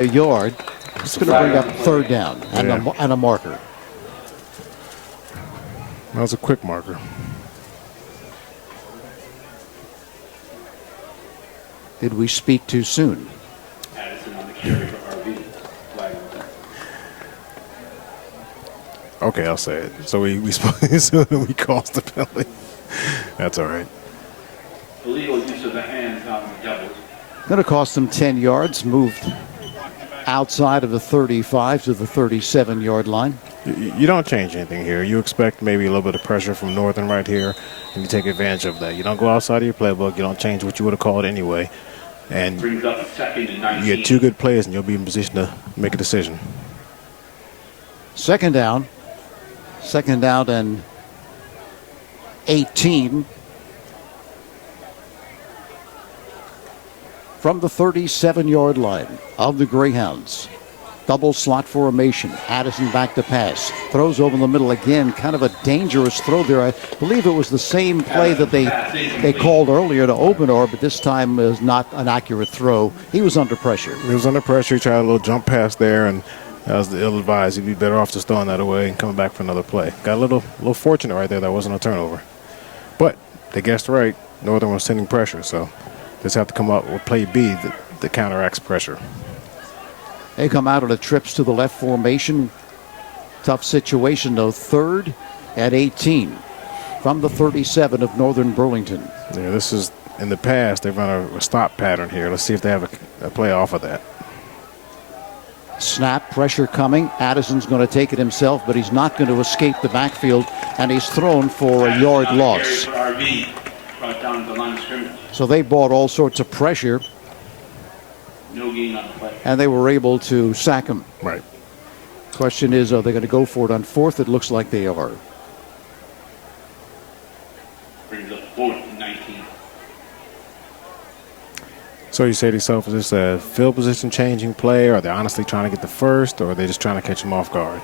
a yard. It's going to bring up third down and a marker. That was a quick marker. Did we speak too soon? Okay, I'll say it. So we spoke soon and we caused the penalty. That's all right. Illegal use of the hands on the doubles. Going to cost them 10 yards. Moved outside of the 35 to the 37-yard line. You don't change anything here. You expect maybe a little bit of pressure from Northern right here, and you take advantage of that. You don't go outside of your playbook. You don't change what you would have called anyway. And Brings up second and 19. you get two good plays, and you'll be in position to make a decision. Second down. Second down and 18. From the 37-yard line of the Greyhounds. Double slot formation. Addison back to pass. Throws over the middle again. Kind of a dangerous throw there. I believe it was the same play that they called earlier to Obenor, but this time is not an accurate throw. He was under pressure. He was under pressure. He tried a little jump pass there, and that was ill-advised. He'd be better off just throwing that away and coming back for another play. Got a little fortunate right there. That wasn't a turnover. But they guessed right. Northern was sending pressure, so just have to come up with play B that counteracts pressure. They come out of the trips to the left formation. Tough situation, though. Third at 18 from the 37 of Northern Burlington. Yeah, this is, in the past, they've run a stop pattern here. Let's see if they have a play off of that. Snap, pressure coming. Addison's going to take it himself, but he's not going to escape the backfield, and he's thrown for a yard loss. So they brought all sorts of pressure. No gain on the play. And they were able to sack him. Right. Question is, are they going to go for it on fourth? It looks like they are. Brings up fourth and 19. So you say to yourself, is this a field position changing play, or are they honestly trying to get the first, or are they just trying to catch him off guard?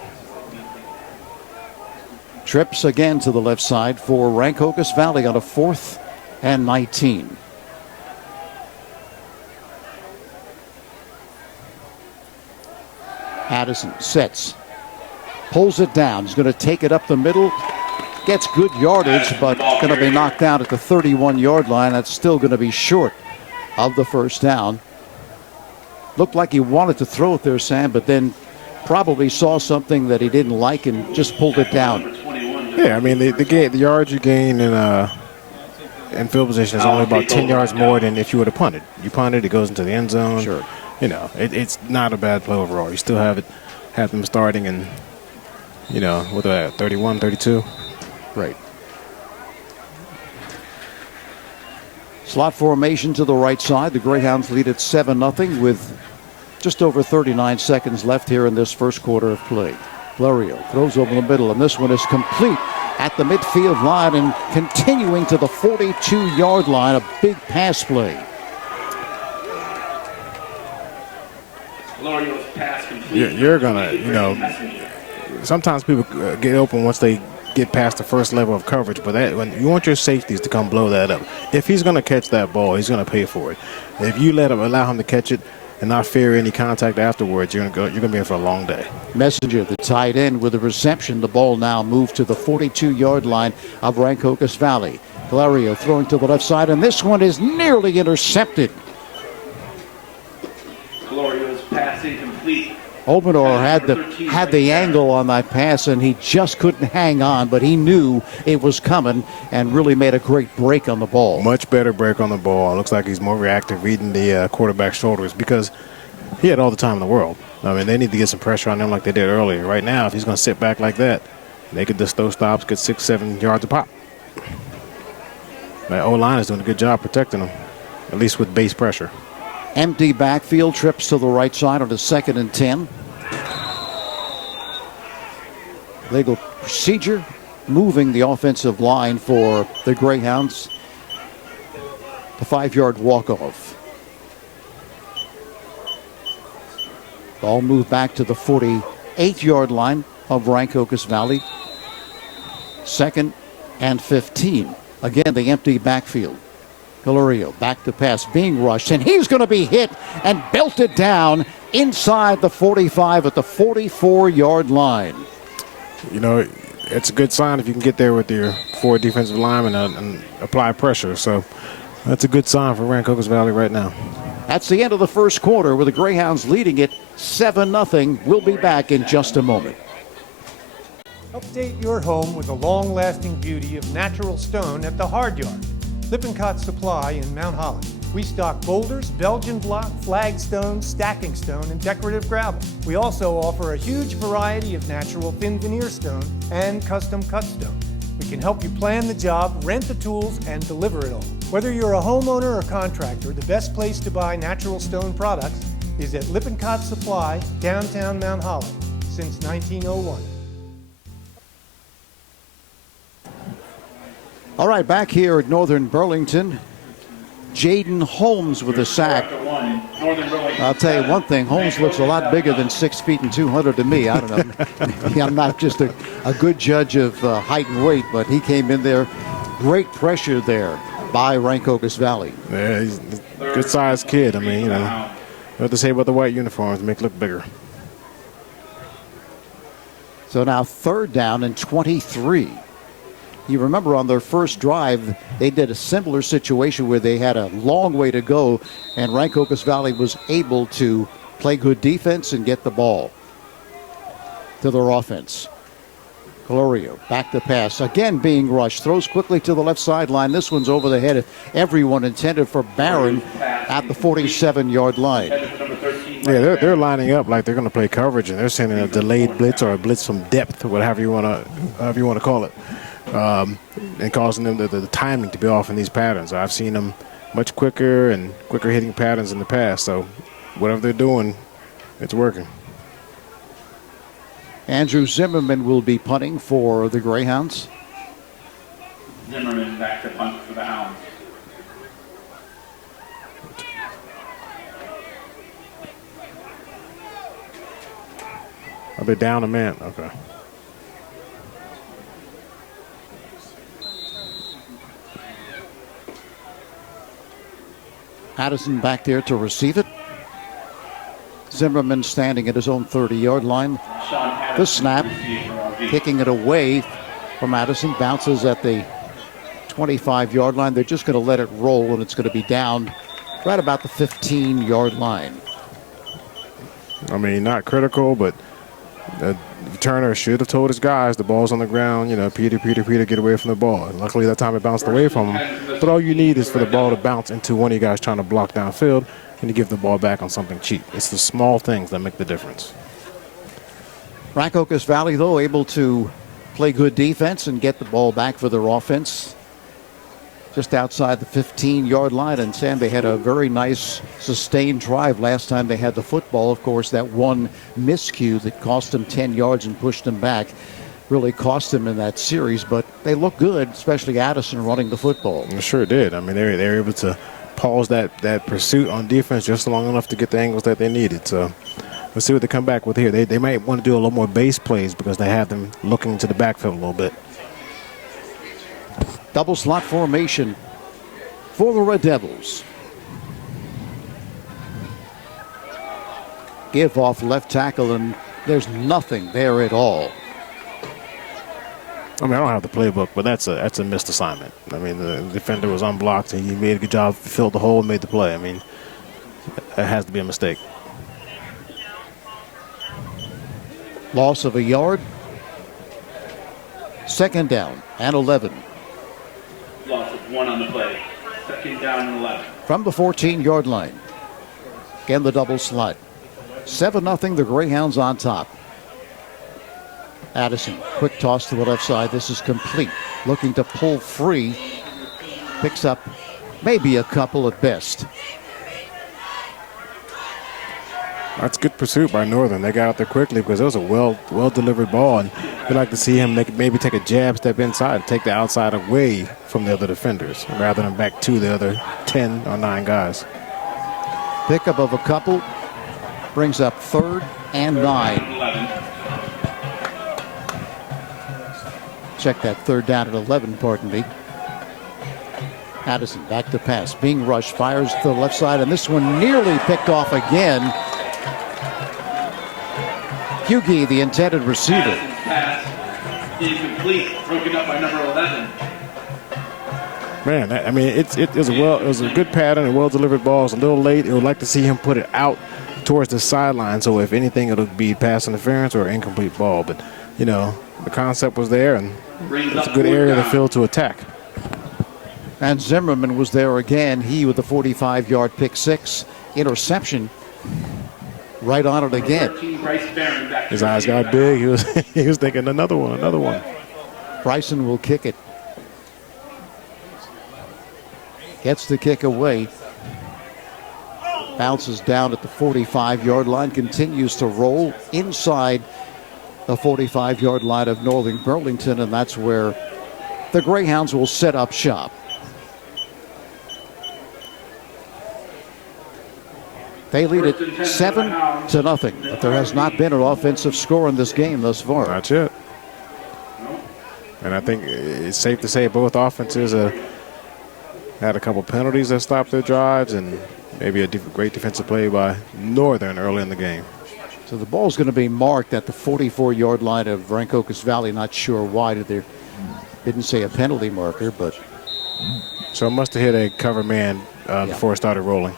Trips again to the left side for Rancocas Valley on a 4th and 19. Addison sets, pulls it down. He's going to take it up the middle. Gets good yardage, but going to be knocked down at the 31-yard line. That's still going to be short of the first down. Looked like he wanted to throw it there, Sam, but then probably saw something that he didn't like and just pulled it down. Yeah, I mean, the yards you gain in field position is only about 10 yards more than if you would have punted. You punted, it goes into the end zone. Sure. You know, it's not a bad play overall. You still have them starting in, you know, what are they, 31, 32? Right. Slot formation to the right side. The Greyhounds lead at 7-0 with just over 39 seconds left here in this first quarter of play. Florio throws over the middle, and this one is complete at the midfield line and continuing to the 42-yard line. A big pass play. You're going to, you know, sometimes people get open once they get past the first level of coverage, but when you want your safeties to come blow that up. If he's going to catch that ball, he's going to pay for it. If you allow him to catch it and not fear any contact afterwards, you're going to be in for a long day. Messenger, the tight end, with the reception. The ball now moved to the 42-yard line of Rancocas Valley. Valerio throwing to the left side, and this one is nearly intercepted. Glorio's pass incomplete. Obenor had the angle on that pass, and he just couldn't hang on, but he knew it was coming and really made a great break on the ball. Much better break on the ball. It looks like he's more reactive reading the quarterback's shoulders because he had all the time in the world. I mean, they need to get some pressure on him like they did earlier. Right now, if he's going to sit back like that, they could just throw stops, get 6-7 yards a pop. That O-line is doing a good job protecting him, at least with base pressure. Empty backfield, trips to the right side on the 2nd and 10. Legal procedure, moving the offensive line for the Greyhounds. The 5-yard walk-off. Ball moved back to the 48-yard line of Rancocas Valley. 2nd and 15. Again, the empty backfield. Colorio back to pass, being rushed, and he's going to be hit and belted down inside the 45 at the 44-yard line. You know, it's a good sign if you can get there with your 4 defensive linemen and apply pressure. So that's a good sign for Rancocas Valley right now. That's the end of the first quarter with the Greyhounds leading it 7-0. We'll be back in just a moment. Update your home with the long-lasting beauty of natural stone at the Hard Yard. Lippincott Supply in Mount Holly. We stock boulders, Belgian block, flagstone, stacking stone, and decorative gravel. We also offer a huge variety of natural thin veneer stone and custom cut stone. We can help you plan the job, rent the tools, and deliver it all. Whether you're a homeowner or contractor, the best place to buy natural stone products is at Lippincott Supply, downtown Mount Holly, since 1901. All right, back here at Northern Burlington, Jaden Holmes with a sack. I'll tell you one thing, Holmes looks a lot bigger than 6 feet and 200 to me. I don't know. I'm not just a good judge of height and weight, but he came in there. Great pressure there by Rancocas Valley. Yeah, he's a good-sized kid. I mean, you know, what to say about the white uniforms, make it look bigger. So now 3rd down and 23. You remember on their first drive, they did a similar situation where they had a long way to go, and Rancocas Valley was able to play good defense and get the ball to their offense. Colorio back to pass, again being rushed, throws quickly to the left sideline. This one's over the head of everyone, intended for Barron at the 47-yard line. Yeah, they're lining up like they're going to play coverage, and they're sending a delayed blitz or a blitz from depth, whatever you want to call it. And causing them the timing to be off in these patterns. I've seen them much quicker and quicker hitting patterns in the past. So whatever they're doing, it's working. Andrew Zimmerman will be punting for the Greyhounds. Zimmerman back to punt for the Hounds. Are they down a man? Okay. Addison back there to receive it. Zimmerman standing at his own 30-yard line. The snap, kicking it away from Addison, bounces at the 25-yard line. They're just going to let it roll, and it's going to be down right about the 15-yard line. I mean, not critical, but Turner should have told his guys the ball's on the ground. You know, Peter, get away from the ball. And luckily, that time it bounced away from him. But all you need is for the ball to bounce into one of you guys trying to block downfield and to give the ball back on something cheap. It's the small things that make the difference. Rancocas Valley, though, able to play good defense and get the ball back for their offense. Just outside the 15-yard line, and Sam, they had a very nice sustained drive last time they had the football. Of course, that one miscue that cost them 10 yards and pushed them back really cost them in that series, but they look good, especially Addison running the football. It sure did. I mean, they were able to pause that pursuit on defense just long enough to get the angles that they needed. So let's see what they come back with here. They might want to do a little more base plays because they have them looking to the backfield a little bit. Double slot formation for the Red Devils. Give off left tackle, and there's nothing there at all. I mean, I don't have the playbook, but that's a missed assignment. I mean, the defender was unblocked, and he made a good job, filled the hole, and made the play. I mean, it has to be a mistake. Loss of a yard. 2nd down and 11. Loss of 1 on the play. 2nd down and 11. From the 14-yard line. Again, the double slot. 7-0, the Greyhounds on top. Addison, quick toss to the left side. This is complete. Looking to pull free. Picks up maybe a couple at best. That's good pursuit by Northern. They got out there quickly because it was a well-delivered ball, and we'd like to see him maybe take a jab step inside, take the outside away from the other defenders rather than back to the other 10 or 9 guys. Pickup of a couple brings up 3rd and 9. 11. Check that 3rd down at 11, pardon me. Addison back to pass. Being rushed. Fires to the left side. And this one nearly picked off again. Hughie, the intended receiver. Addison's pass incomplete, broken up by number 11. Man, I mean, it was a good pattern, a well-delivered ball. It was a little late. It would like to see him put it out towards the sideline. So if anything, it'll be pass interference or incomplete ball. But, you know, the concept was there, and it's a good area of the field to attack. And Zimmerman was there again. He with the 45-yard pick six interception. Right on it again. His eyes got big. He was thinking another one. Bryson will kick it. Gets the kick away. Bounces down at the 45-yard line. Continues to roll inside the 45-yard line of Northern Burlington, and that's where the Greyhounds will set up shop. They lead it 7-0, but there has not been an offensive score in this game thus far. That's it. And I think it's safe to say both offenses had a couple penalties that stopped their drives, and maybe a great defensive play by Northern early in the game. So the ball's going to be marked at the 44-yard line of Rancocas Valley. Not sure why didn't say a penalty marker, but so it must have hit a cover man before it started rolling.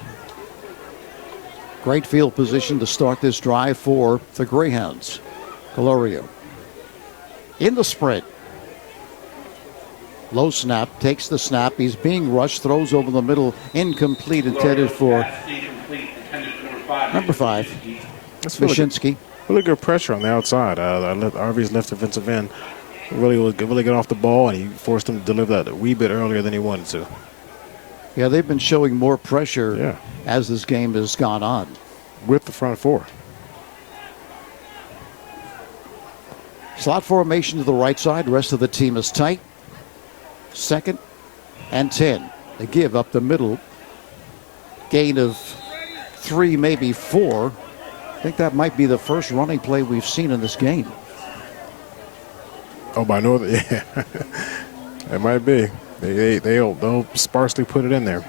Great field position to start this drive for the Greyhounds. Calorio in the sprint. Low snap, takes the snap. He's being rushed, throws over the middle, incomplete, intended for number 5, Wyszynski. Really good pressure on the outside. RV's left defensive end really got off the ball, and he forced him to deliver that a wee bit earlier than he wanted to. Yeah, they've been showing more pressure as this game has gone on. With the front four. Slot formation to the right side. The rest of the team is tight. 2nd and 10. They give up the middle. Gain of 3, maybe 4. I think that might be the first running play we've seen in this game. Oh, by Northern, yeah. It might be. They'll sparsely put it in there.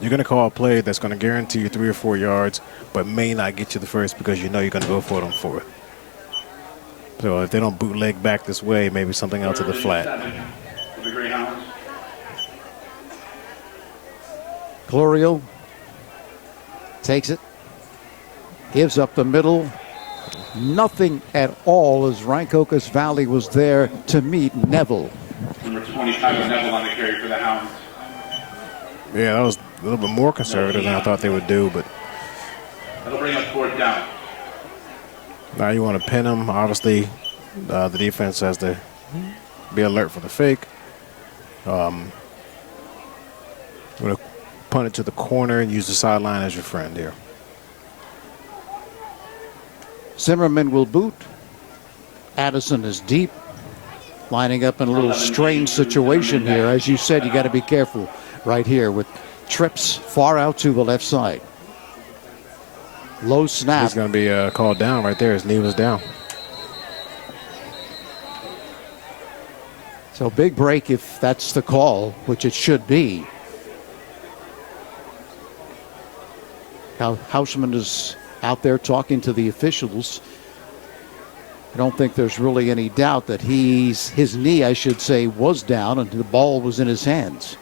You're going to call a play that's going to guarantee you 3 or 4 yards, but may not get you the first because you know you're going to go for it on 4th. So if they don't bootleg back this way, maybe something else at the flat. Calorio takes it, gives up the middle. Nothing at all as Rancocas Valley was there to meet Neville. Number 25 Neville on the carry for the Hounds. Yeah, that was a little bit more conservative than I thought they would do, but that'll bring up 4th down. Now you want to pin them. Obviously, the defense has to be alert for the fake. I'm going to punt it to the corner and use the sideline as your friend here. Zimmerman will boot. Addison is deep. Lining up in a little strange situation here. As you said, you got to be careful right here with trips far out to the left side. Low snap. He's going to be called down right there. His knee was down. So big break if that's the call, which it should be. Now Hausman is out there talking to the officials. I don't think there's really any doubt that his knee, I should say, was down and the ball was in his hands.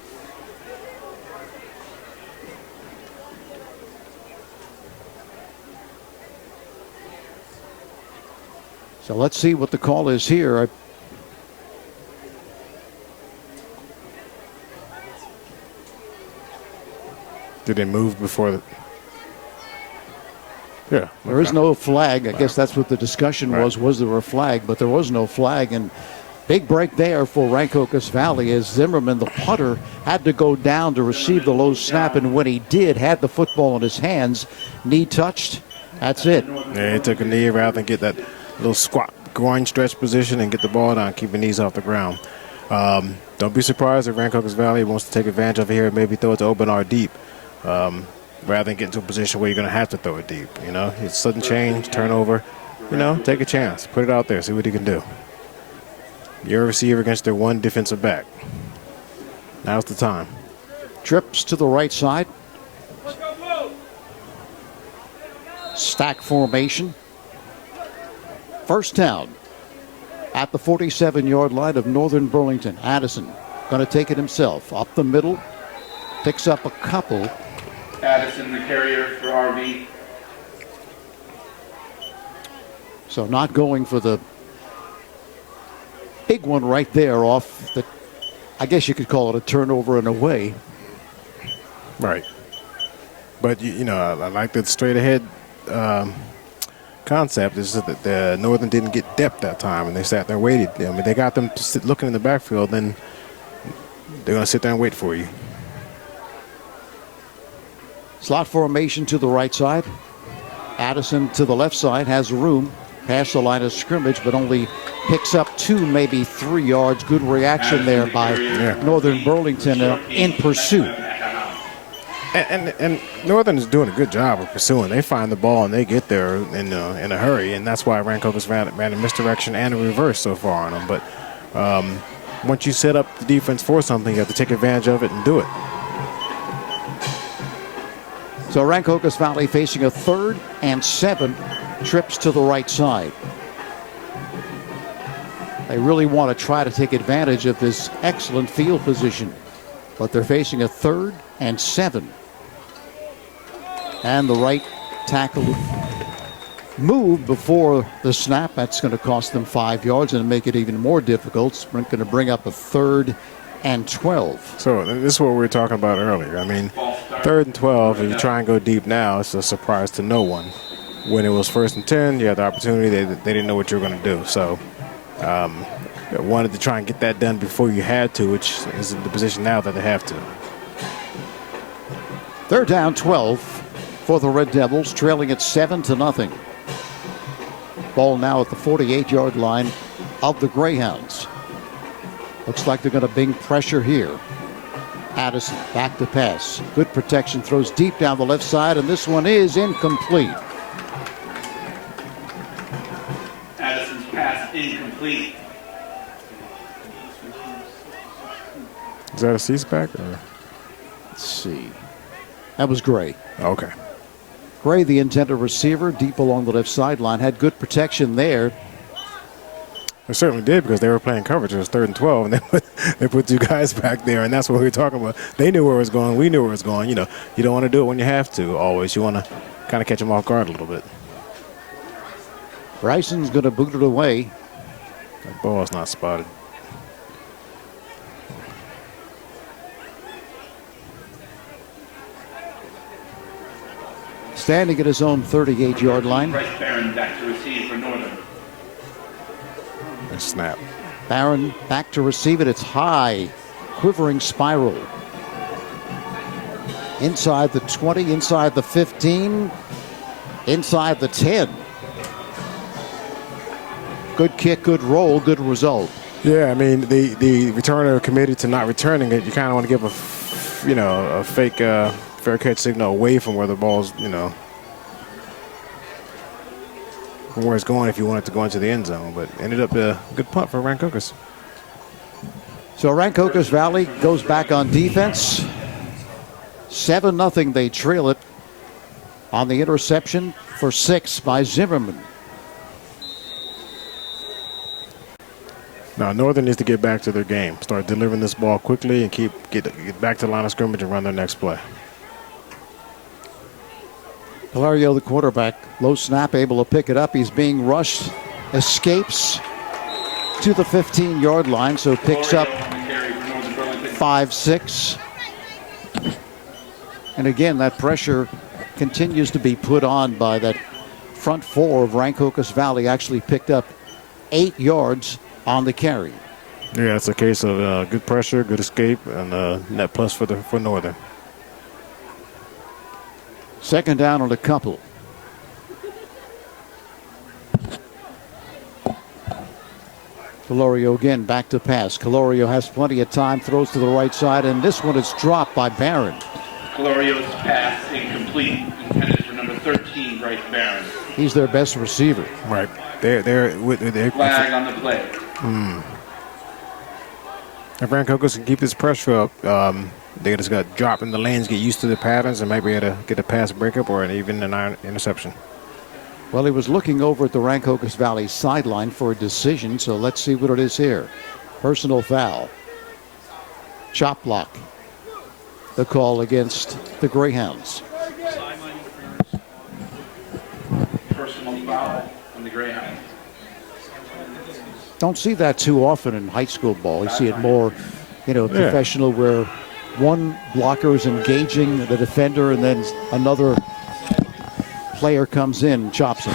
So let's see what the call is here. Did they move before the... Yeah. There is no flag. I guess that's what the discussion was. Was there a flag? But there was no flag. And big break there for Rancocas Valley as Zimmerman, the punter, had to go down to receive the low snap. And when he did, had the football in his hands. Knee touched. That's it. Yeah, he took a knee rather than get that little squat groin stretch position and get the ball down, keep your knees off the ground. Don't be surprised if Rancocas Valley wants to take advantage of it here and maybe throw it to open R deep. Rather than get into a position where you're going to have to throw it deep. You know, it's sudden change, turnover. You know, take a chance. Put it out there. See what he can do. You're a receiver against their one defensive back. Now's the time. Trips to the right side. Stack formation. First down at the 47-yard line of Northern Burlington. Addison going to take it himself. Up the middle. Picks up a couple. Addison, the carrier for RV. So not going for the big one right there off the, I guess you could call it a turnover in a way. Right. But, you know, I like the straight ahead concept is that the Northern didn't get depth that time, and they sat there and waited. I mean, they got them to sit looking in the backfield, then they're going to sit there and wait for you. Slot formation to the right side. Addison to the left side has room past the line of scrimmage, but only picks up 2, maybe 3 yards. Good reaction there by Northern Burlington in pursuit. And Northern is doing a good job of pursuing. They find the ball and they get there in a hurry, and that's why Rancocas ran a misdirection and a reverse so far on them. But once you set up the defense for something, you have to take advantage of it and do it. So Rancocas Valley facing a 3rd and 7, trips to the right side. They really want to try to take advantage of this excellent field position, but they're facing a 3rd and 7. And the right tackle moved before the snap. That's going to cost them 5 yards and make it even more difficult. Sprint going to bring up a 3rd and 12. So this is what we were talking about earlier. I mean, 3rd and 12, if you try and go deep now, it's a surprise to no one. When it was 1st and 10, you had the opportunity. They didn't know what you were going to do. So wanted to try and get that done before you had to, which is in the position now that they have to. 3rd down 12 for the Red Devils, trailing at 7-0. Ball now at the 48-yard line of the Greyhounds. Looks like they're going to bring pressure here. Addison back to pass. Good protection, throws deep down the left side, and this one is incomplete. Addison's pass incomplete. Is that a C-spec? Or? Let's see. That was Gray. Okay. Gray, the intended receiver, deep along the left sideline, had good protection there. They certainly did, because they were playing coverage. It was 3rd and 12, and they put 2 guys back there, and that's what we were talking about. They knew where it was going. We knew where it was going. You know, you don't want to do it when you have to always. You want to kind of catch them off guard a little bit. Bryson's going to boot it away. That ball is not spotted. Standing at his own 38-yard line. Bryce Barron back to receive for Northern. And snap. Barron back to receive it. It's high, quivering spiral. Inside the 20, inside the 15, inside the 10. Good kick, good roll, good result. Yeah, I mean, the returner committed to not returning it. You kind of want to give a fake fair catch signal away from where the ball's, from where it's going if you want it to go into the end zone. But ended up a good punt for Rancocas. So Rancocas Valley goes back on defense. 7-0, they trail it on the interception for 6 by Zimmerman. Now, Northern needs to get back to their game. Start delivering this ball quickly and get back to the line of scrimmage and run their next play. Hilario, the quarterback, low snap, able to pick it up. He's being rushed, escapes to the 15-yard line, so picks up 5-6. And again, that pressure continues to be put on by that front 4 of Rancocas Valley. Actually picked up 8 yards on the carry. Yeah, it's a case of good pressure, good escape, and net plus for Northern. 2nd down on a couple. Calorio again back to pass. Calorio has plenty of time, throws to the right side, and this one is dropped by Barron. Calorio's pass incomplete, intended for number 13, Bryce Barron. He's their best receiver. Right. They're Flag on the play. If Rancocas can keep this pressure up, They just got to drop in the lanes, get used to the patterns, and might be able to get a pass breakup or even an interception. Well, he was looking over at the Rancocas Valley sideline for a decision, so let's see what it is here. Personal foul. Chop block. The call against the Greyhounds. Personal foul on the Greyhounds. Don't see that too often in high school ball. You see it more, professional, where one blocker is engaging the defender and then another player comes in and chops him.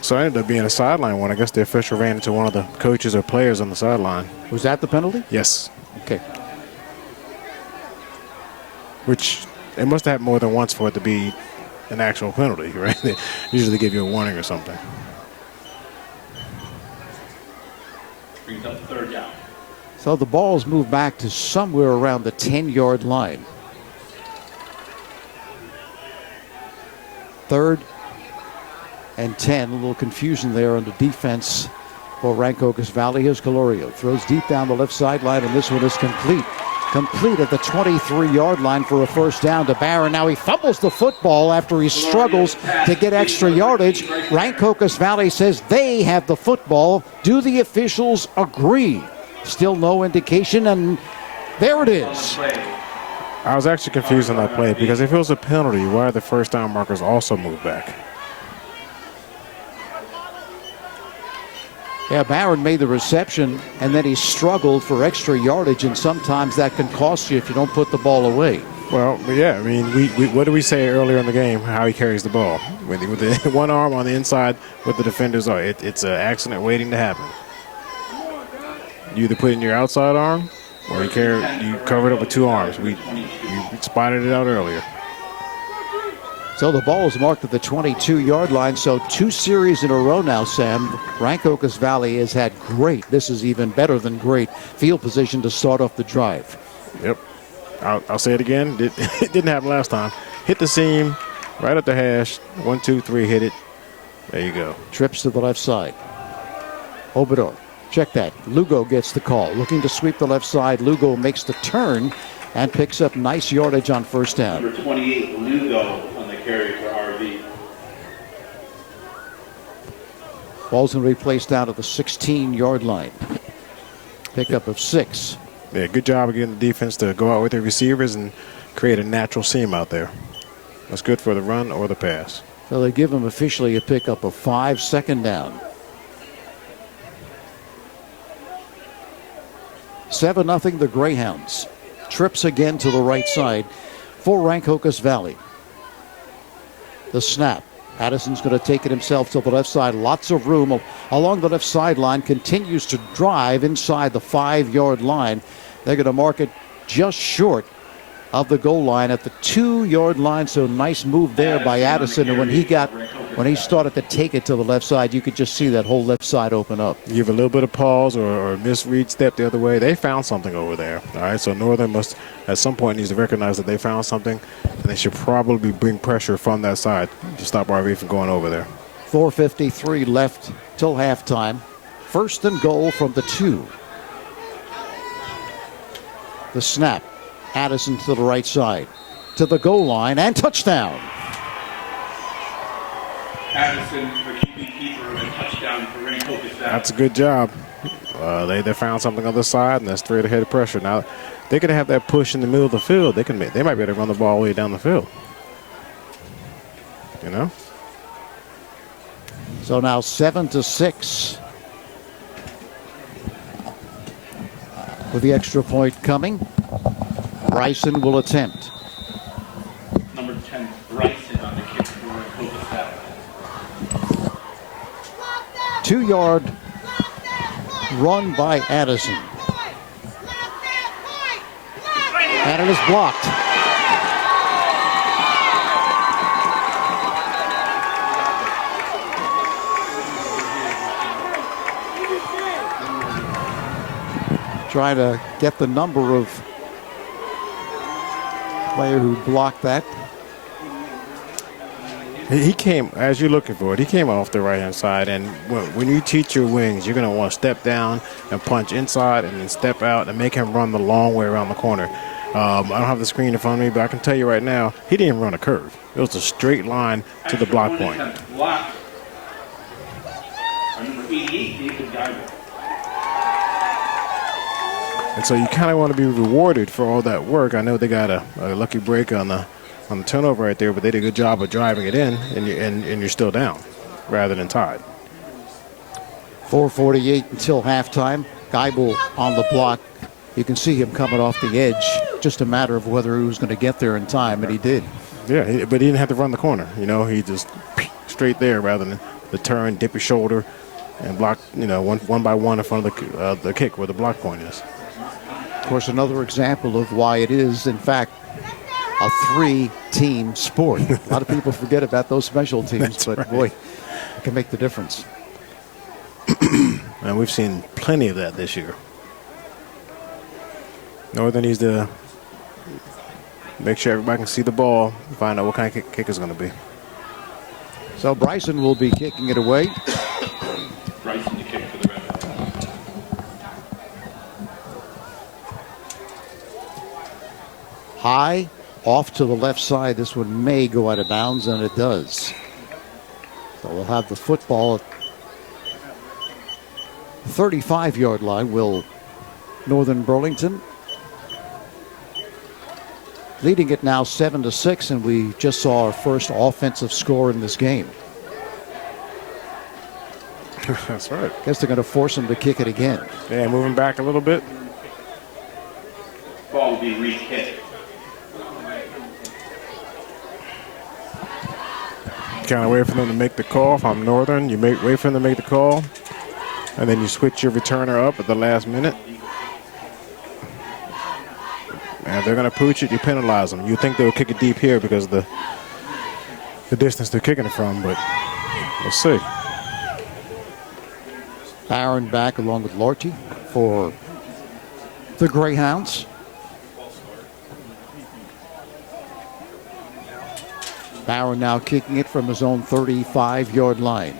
So it ended up being a sideline one. I guess the official ran into one of the coaches or players on the sideline. Was that the penalty? Yes. Okay. Which it must have happened more than once for it to be an actual penalty, right? They usually give you a warning or something. Brings up third down. So the ball's moved back to somewhere around the 10-yard line. 3rd and 10. A little confusion there on the defense for Rancocas Valley. Here's Calorio. Throws deep down the left sideline, and this one is complete. Complete at the 23-yard line for a first down to Barron. Now he fumbles the football after he struggles to get extra yardage. Rancocas Valley says they have the football. Do the officials agree? Still no indication, and there it is. I was actually confused on that play because if it was a penalty, why are the first down markers also moved back? Yeah, Barron made the reception, and then he struggled for extra yardage, and sometimes that can cost you if you don't put the ball away. Well, yeah, I mean, we what did we say earlier in the game, how he carries the ball? With the one arm on the inside with the defenders, it's an accident waiting to happen. You either put it in your outside arm or you cover it up with two arms. You spotted it out earlier. So the ball is marked at the 22-yard line. So 2 series in a row now, Sam. Rancocas Valley has had great, this is even better than great, field position to start off the drive. Yep. I'll say it again. It didn't happen last time. Hit the seam, right at the hash. 1, 2, 3, hit it. There you go. Trips to the left side. Obrador. Check that. Lugo gets the call. Looking to sweep the left side. Lugo makes the turn and picks up nice yardage on first down. Number 28, Lugo on the carry for RV. Ball's going to be placed down at the 16-yard line. Pickup of 6. Yeah, good job of getting the defense to go out with their receivers and create a natural seam out there. That's good for the run or the pass. So they give him officially a pickup of 5, second down. 7-0 the Greyhounds. Trips again to the right side for Rancocas Valley. The snap. Addison's going to take it himself to the left side. Lots of room along the left sideline. Continues to drive inside the 5-yard line. They're going to mark it just short of the goal line at the 2-yard line. So nice move there by Addison. And when he started to take it to the left side, you could just see that whole left side open up. You give a little bit of pause or misread step the other way. They found something over there. All right, so Northern must at some point needs to recognize that they found something, and they should probably bring pressure from that side to stop RV from going over there. 4:53 left till halftime. First and goal from the 2. The snap. Addison to the right side. To the goal line and touchdown. Addison, the QB keeper, and a touchdown for Rancocas Valley. That's a good job. They found something on the side, and that's straight ahead of pressure. Now, they could have that push in the middle of the field. They might be able to run the ball all the way down the field. You know? So now 7-6. With the extra point coming, Bryson will attempt. Number 10, Bryson on the kick for Rancocas Valley. 2-yard run by Addison. And it is blocked. Trying to get the number of player who blocked that. He came, as you're looking for it, he came off the right-hand side. And when you teach your wings, you're going to want to step down and punch inside and then step out and make him run the long way around the corner. I don't have the screen in front of me, but I can tell you right now, he didn't run a curve. It was a straight line to the block point. Block. Number 88, David Geibel. And so you kind of want to be rewarded for all that work. I know they got a lucky break on the turnover right there, but they did a good job of driving it in, and you're still down rather than tied. 4:48 until halftime. Geibel on the block. You can see him coming off the edge. Just a matter of whether he was going to get there in time, and he did. Yeah, but he didn't have to run the corner. You know, he just straight there rather than the turn, dip your shoulder, and block, you know, one by one in front of the kick where the block point is. Of course, another example of why it is, in fact, a three-team sport. A lot of people forget about those special teams, but boy, it can make the difference. And we've seen plenty of that this year. Northern needs to make sure everybody can see the ball, find out what kind of kick is going to be. So Bryson will be kicking it away. Bryson to kick for the Red. High, off to the left side. This one may go out of bounds, and it does. So we'll have the football at the 35-yard line. Will Northern Burlington leading it now 7-6, and we just saw our first offensive score in this game. That's right. Guess they're going to force him to kick it again. Yeah, moving back a little bit. Ball will be re-kicked. Kind of wait for them to make the call. If I'm Northern, you wait for them to make the call, and then you switch your returner up at the last minute. And if they're going to pooch it, you penalize them. You think they'll kick it deep here because of the distance they're kicking it from, but we'll see. Barron back along with Lorty for the Greyhounds. Barron now kicking it from his own 35-yard line.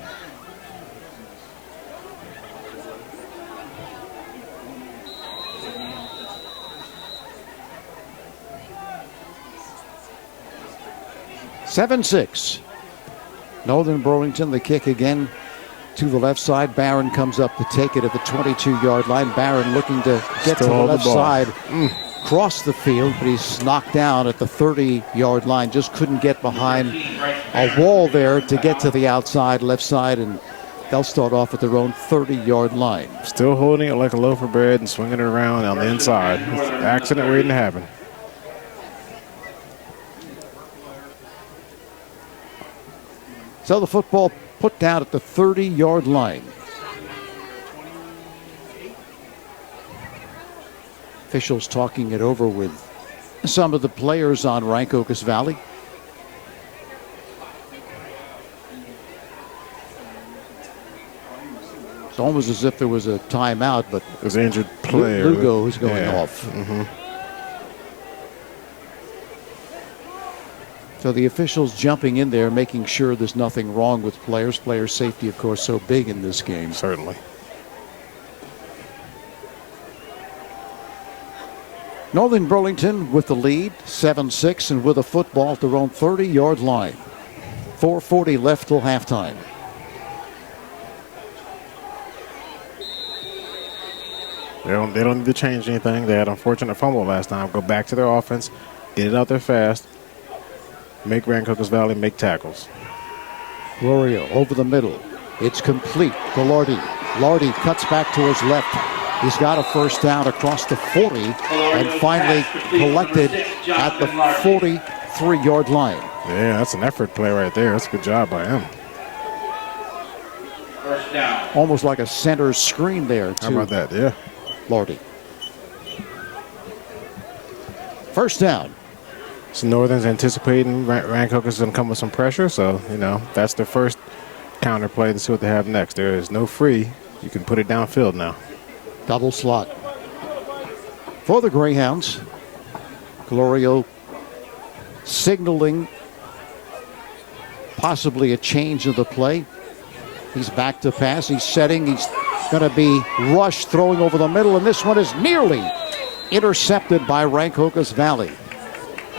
(7-6). Northern Burlington, the kick again to the left side. Barron comes up to take it at the 22-yard line. Barron looking to get to the left side, cross the field, but he's knocked down at the 30-yard line. Just couldn't get behind a wall there to get to the outside left side, and they'll start off at their own 30-yard line. Still holding it like a loaf of bread and swinging it around on the inside. Accident waiting to happen. So the football put down at the 30-yard line. Officials talking it over with some of the players on Rancocas Valley. It's almost as if there was a timeout, but it was an injured player. Lugo is going off. So the officials jumping in there, making sure there's nothing wrong with players. Player safety, of course, so big in this game. Certainly. Northern Burlington with the lead, 7-6, and with a football at their own 30-yard line. 4:40 left till halftime. They don't need to change anything. They had an unfortunate fumble last time. Go back to their offense, get it out there fast, make Rancocas Valley make tackles. Gloria over the middle. It's complete to Lardy. Lardy cuts back to his left. He's got a first down across the 40 and finally collected at the 43-yard line. Yeah, that's an effort play right there. That's a good job by him. First down. Almost like a center screen there, too. How about that? Yeah. Lardy. First down. So Northern's anticipating Rancocas is going to come with some pressure. So, you know, that's their first counter play to see what they have next. There is no free. You can put it downfield now. Double slot for the Greyhounds. Glorio signaling possibly a change of the play. He's back to pass. He's setting. He's going to be rushed, throwing over the middle, and this one is nearly intercepted by Rancocas Valley.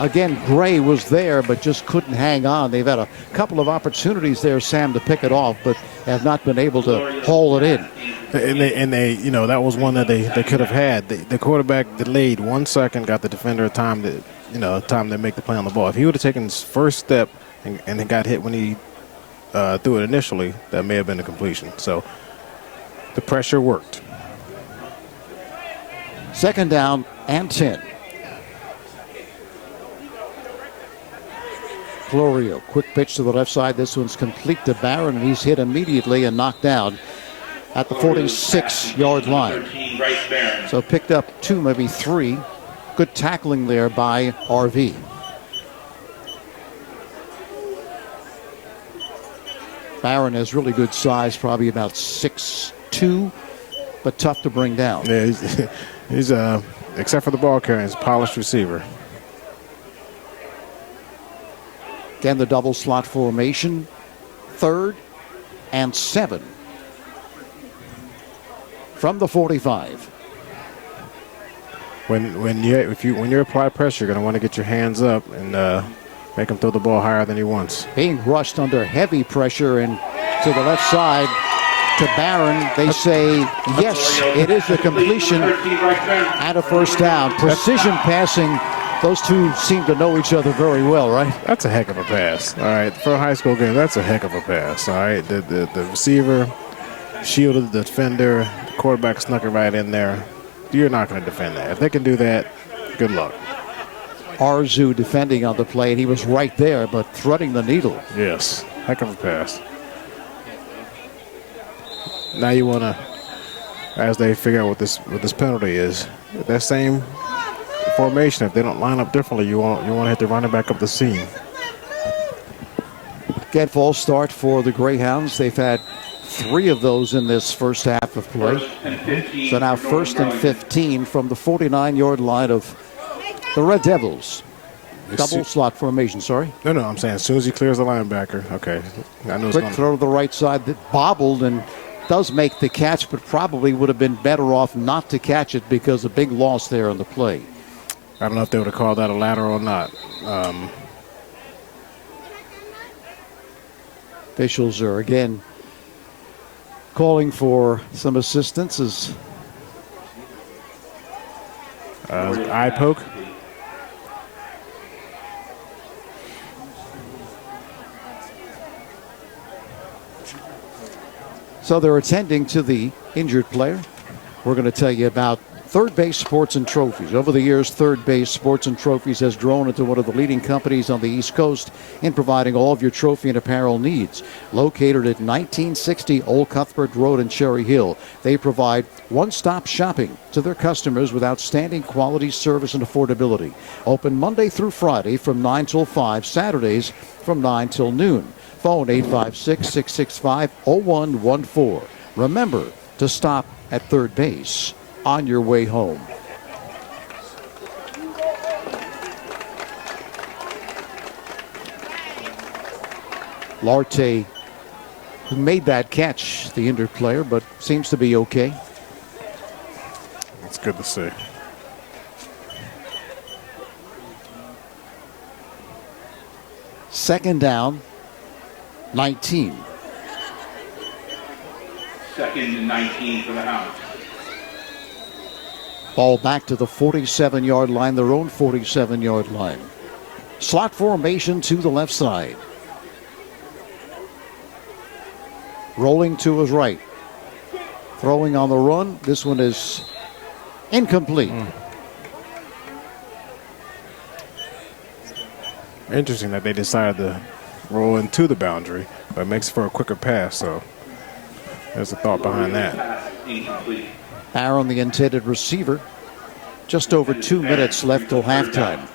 Again, Gray was there, but just couldn't hang on. They've had a couple of opportunities there, Sam, to pick it off, but have not been able to haul it in. And they, you know, that was one that they could have had. The quarterback delayed 1 second, got the defender time to make the play on the ball. If he would have taken his first step and got hit when he threw it initially, that may have been a completion. So the pressure worked. 2nd down and 10. Florio, quick pitch to the left side. This one's complete to Barron, and he's hit immediately and knocked down at the 46-yard line. So picked up 2, maybe 3. Good tackling there by RV. Barron has really good size, probably about 6'2", but tough to bring down. Yeah, he's except for the ball carrying, he's a polished receiver. Again, the double slot formation. 3rd and 7 from the 45. When you apply pressure, you're going to want to get your hands up and make him throw the ball higher than he wants. Being rushed under heavy pressure and to the left side to Barron. They say yes, it is a completion and a 1st down. Precision passing. Those two seem to know each other very well, right? That's a heck of a pass. All right, for a high school game, that's a heck of a pass. All right, the receiver shielded the defender, the quarterback snuck it right in there. You're not going to defend that. If they can do that, good luck. Arzu defending on the play, and he was right there, but threading the needle. Yes, heck of a pass. Now you want to, as they figure out what this penalty is, that same formation, if they don't line up differently, you want to hit the running back up the seam. Get false start for the Greyhounds. They've had 3 of those in this first half of play. So now 1st and 15 from the 49-yard line of the Red Devils. Double slot formation, sorry. No, I'm saying as soon as he clears the linebacker. Okay. I know Quick throw to the right side that bobbled and does make the catch, but probably would have been better off not to catch it because a big loss there on the play. I don't know if they would have called that a lateral or not. Officials are again calling for some assistance as eye poke. So they're attending to the injured player. We're going to tell you about Third Base Sports and Trophies. Over the years, Third Base Sports and Trophies has grown into one of the leading companies on the East Coast in providing all of your trophy and apparel needs. Located at 1960 Old Cuthbert Road in Cherry Hill, they provide one-stop shopping to their customers with outstanding quality, service, and affordability. Open Monday through Friday from 9 till 5, Saturdays from 9 till noon. Phone 856-665-0114. Remember to stop at third base on your way home. Larte, who made that catch, the injured player, but seems to be okay. That's good to see. Second down, 19. 2nd and 19 for the Hounds. Ball back to the 47-yard line, their own 47-yard line. Slot formation to the left side. Rolling to his right. Throwing on the run. This one is incomplete. Interesting that they decided to roll into the boundary, but it makes for a quicker pass, so there's a thought behind that. Incomplete. Aaron, the intended receiver. Just over 2 minutes left till halftime.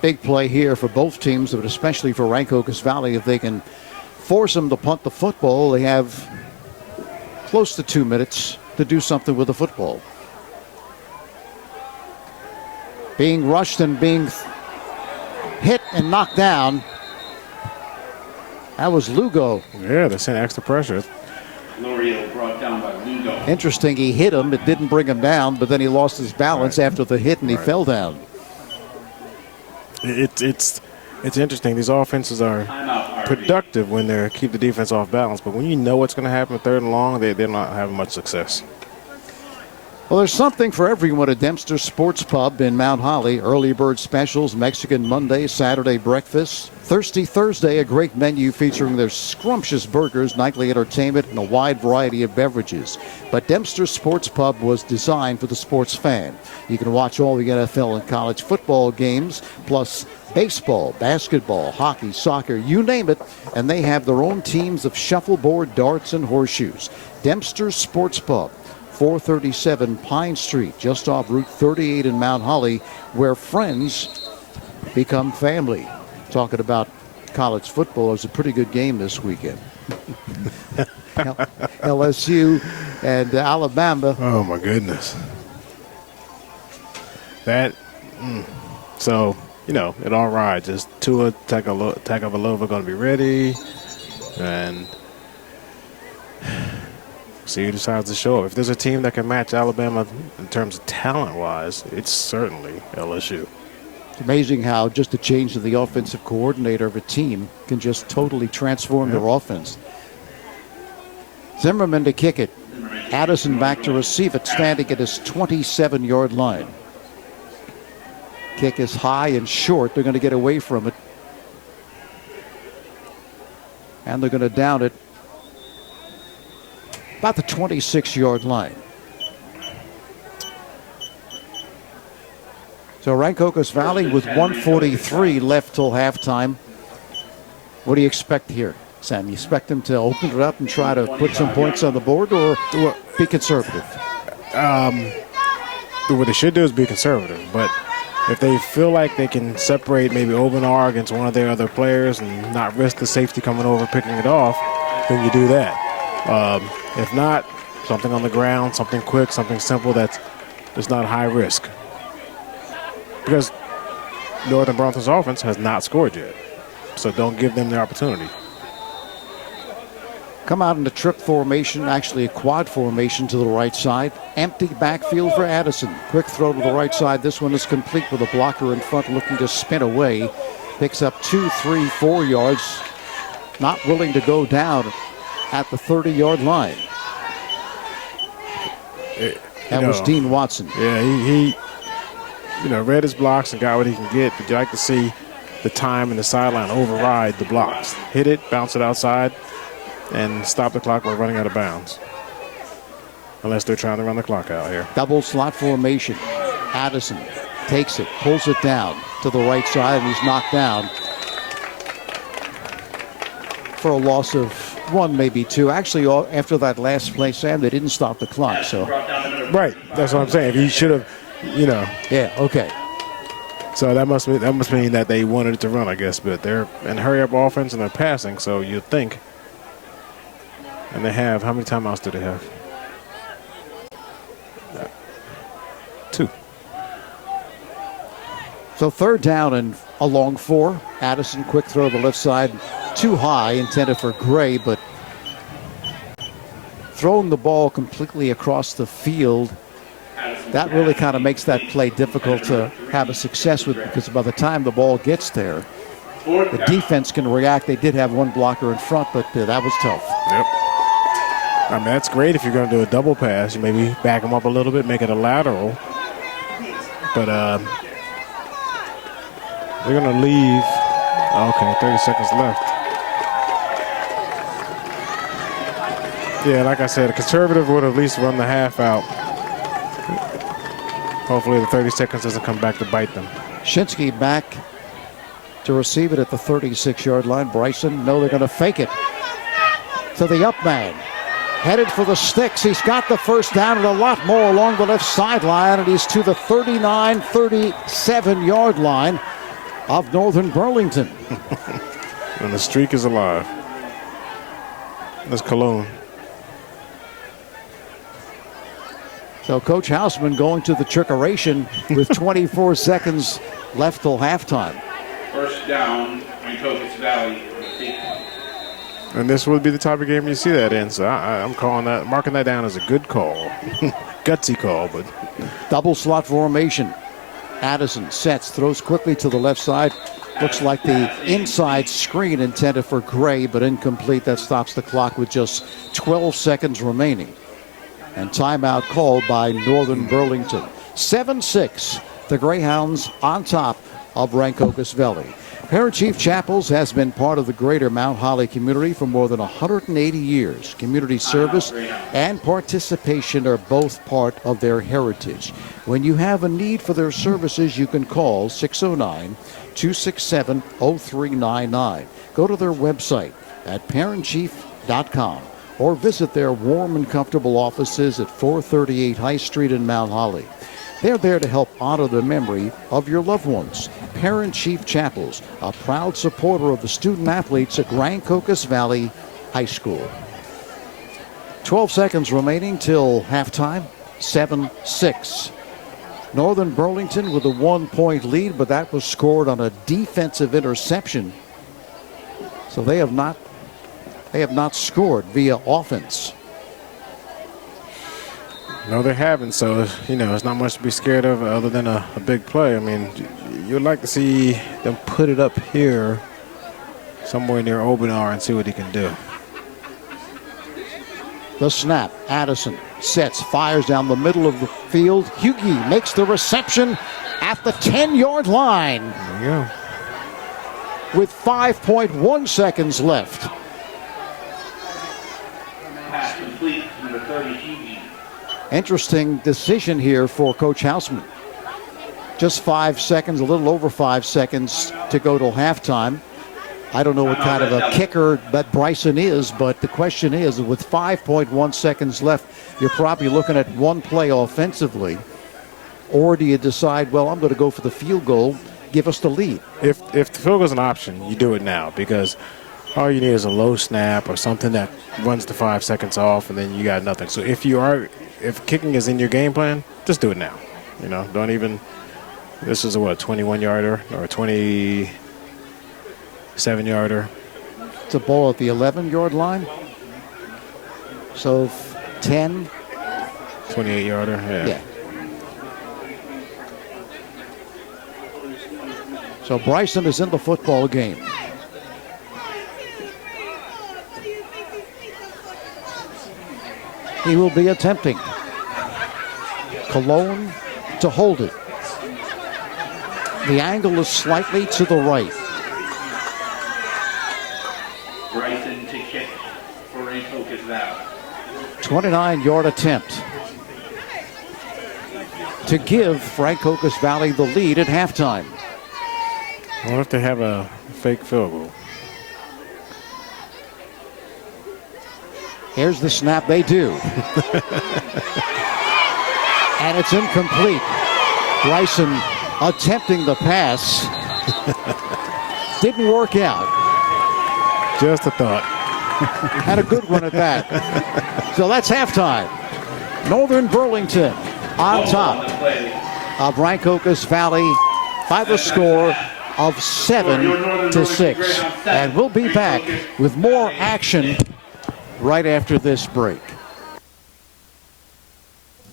Big play here for both teams, but especially for Rancocas Valley. If they can force them to punt the football, they have close to 2 minutes to do something with the football. being rushed and being hit and knocked down. That was Lugo. Yeah, they're sending extra pressure. L'Oreal brought down by Lugo. Interesting, he hit him. It didn't bring him down, but then he lost his balance after the hit and he fell down. It's interesting. These offenses are productive when they keep the defense off balance, but when you know what's going to happen 3rd and long, they're not having much success. Well, there's something for everyone at Dempster Sports Pub in Mount Holly. Early bird specials, Mexican Monday, Saturday breakfast. Thirsty Thursday, a great menu featuring their scrumptious burgers, nightly entertainment, and a wide variety of beverages. But Dempster Sports Pub was designed for the sports fan. You can watch all the NFL and college football games, plus baseball, basketball, hockey, soccer, you name it, and they have their own teams of shuffleboard, darts, and horseshoes. Dempster Sports Pub, 437 Pine Street, just off Route 38 in Mount Holly, where friends become family. Talking about college football, it was a pretty good game this weekend. LSU and Alabama. Oh, my goodness. So, you know, it all rides. Just Tua Tagovailoa going to be ready, and see who decides to show up. If there's a team that can match Alabama in terms of talent-wise, it's certainly LSU. It's amazing how just a change of the offensive coordinator of a team can just totally transform their offense. Zimmerman to kick it. Addison back to receive it, standing at his 27-yard line. Kick is high and short. They're going to get away from it. And they're going to down it about the 26-yard line. So Rancocas Valley with 1:43 left till halftime. What do you expect here, Sam? You expect them to open it up and try to put some points on the board, or be conservative? What they should do is be conservative, but if they feel like they can separate maybe Obenar against one of their other players and not risk the safety coming over picking it off, then you do that. If not, something on the ground, something quick, something simple that's not high risk. Because Northern Burlington's offense has not scored yet. So don't give them the opportunity. Come out in the trip formation, actually a quad formation to the right side. Empty backfield for Addison. Quick throw to the right side. This one is complete with a blocker in front looking to spin away. Picks up 2, 3, 4 yards. Not willing to go down at the 30-yard line. That was Dean Watson. Yeah, he read his blocks and got what he can get, but you like to see the time and the sideline override the blocks. Hit it, bounce it outside, and stop the clock by running out of bounds. Unless they're trying to run the clock out here. Double slot formation. Addison takes it, pulls it down to the right side, and he's knocked down for a loss of 1, maybe 2. Actually, after that last play, Sam, they didn't stop the clock. So, right, that's what I'm saying. He should have, Yeah, okay. So that must mean that they wanted it to run, I guess. But they're in hurry-up offense and they're passing, so you'd think. And they have, how many timeouts do they have? 2. So 3rd down and a long 4. Addison, quick throw to the left side. Too high, intended for Gray, but throwing the ball completely across the field, that really kind of makes that play difficult to have a success with, because by the time the ball gets there, the defense can react. They did have one blocker in front, but that was tough. Yep. I mean, that's great if you're going to do a double pass. You maybe back them up a little bit, make it a lateral. But they're going to leave. Okay, 30 seconds left. Yeah, like I said, a conservative would at least run the half out. Hopefully the 30 seconds doesn't come back to bite them. Shinsky back to receive it at the 36-yard line. Bryson, no, they're going to fake it to the up man. Headed for the sticks. He's got the first down and a lot more along the left sideline, and he's to the 39, 37-yard line of Northern Burlington. And the streak is alive. That's Cologne. So Coach Houseman going to the trickeration with 24 seconds left till halftime. First down, Rancocas Valley. And this would be the type of game you see that in. So I'm calling that, marking that down as a good call. Gutsy call, but. Double slot formation. Addison sets, throws quickly to the left side. Looks like the inside screen intended for Gray, but incomplete. That stops the clock with just 12 seconds remaining. And timeout called by Northern Burlington. 7-6, the Greyhounds on top of Rancocas Valley. Parent Chief Chapels has been part of the greater Mount Holly community for more than 180 years. Community service and participation are both part of their heritage. When you have a need for their services, you can call 609-267-0399. Go to their website at parentchief.com or visit their warm and comfortable offices at 438 High Street in Mount Holly. They're there to help honor the memory of your loved ones. Parent Chief Chapels, a proud supporter of the student athletes at Rancocas Valley High School. 12 seconds remaining till halftime, 7-6. Northern Burlington with a 1-point lead, but that was scored on a defensive interception. So they have not scored via offense. No, they haven't. So, it's not much to be scared of other than a big play. I mean, you'd like to see them put it up here somewhere near Obenar and see what he can do. The snap. Addison sets, fires down the middle of the field. Hughie makes the reception at the 10-yard line. There you go. With 5.1 seconds left. Pass complete, number 30, Hughie. Interesting decision here for Coach Houseman. Just 5 seconds, a little over 5 seconds to go till halftime. I don't know what kind of a kicker that Bryson is, but the question is, with 5.1 seconds left, you're probably looking at one play offensively. Or do you decide, well, I'm going to go for the field goal, give us the lead? If the field goal is an option, you do it now, because all you need is a low snap or something that runs the 5 seconds off, and then you got nothing. So if kicking is in your game plan, just do it now. Don't even. This is a 21-yarder or a 27-yarder. It's a ball at the 11-yard line. So 10. 28-yarder. Yeah. So Bryson is in the football game. He will be attempting. Cologne to hold it. The angle is slightly to the right. Bryson to kick for Rancocas Valley. 29-yard attempt to give Rancocas Valley the lead at halftime. I wonder if they have a fake field goal. Here's the snap. They do. And it's incomplete. Bryson attempting the pass. Didn't work out. Just a thought. Had a good one at that. So that's halftime. Northern Burlington on top of Rancocas Valley by the score of 7-6. And we'll be back with more action right after this break.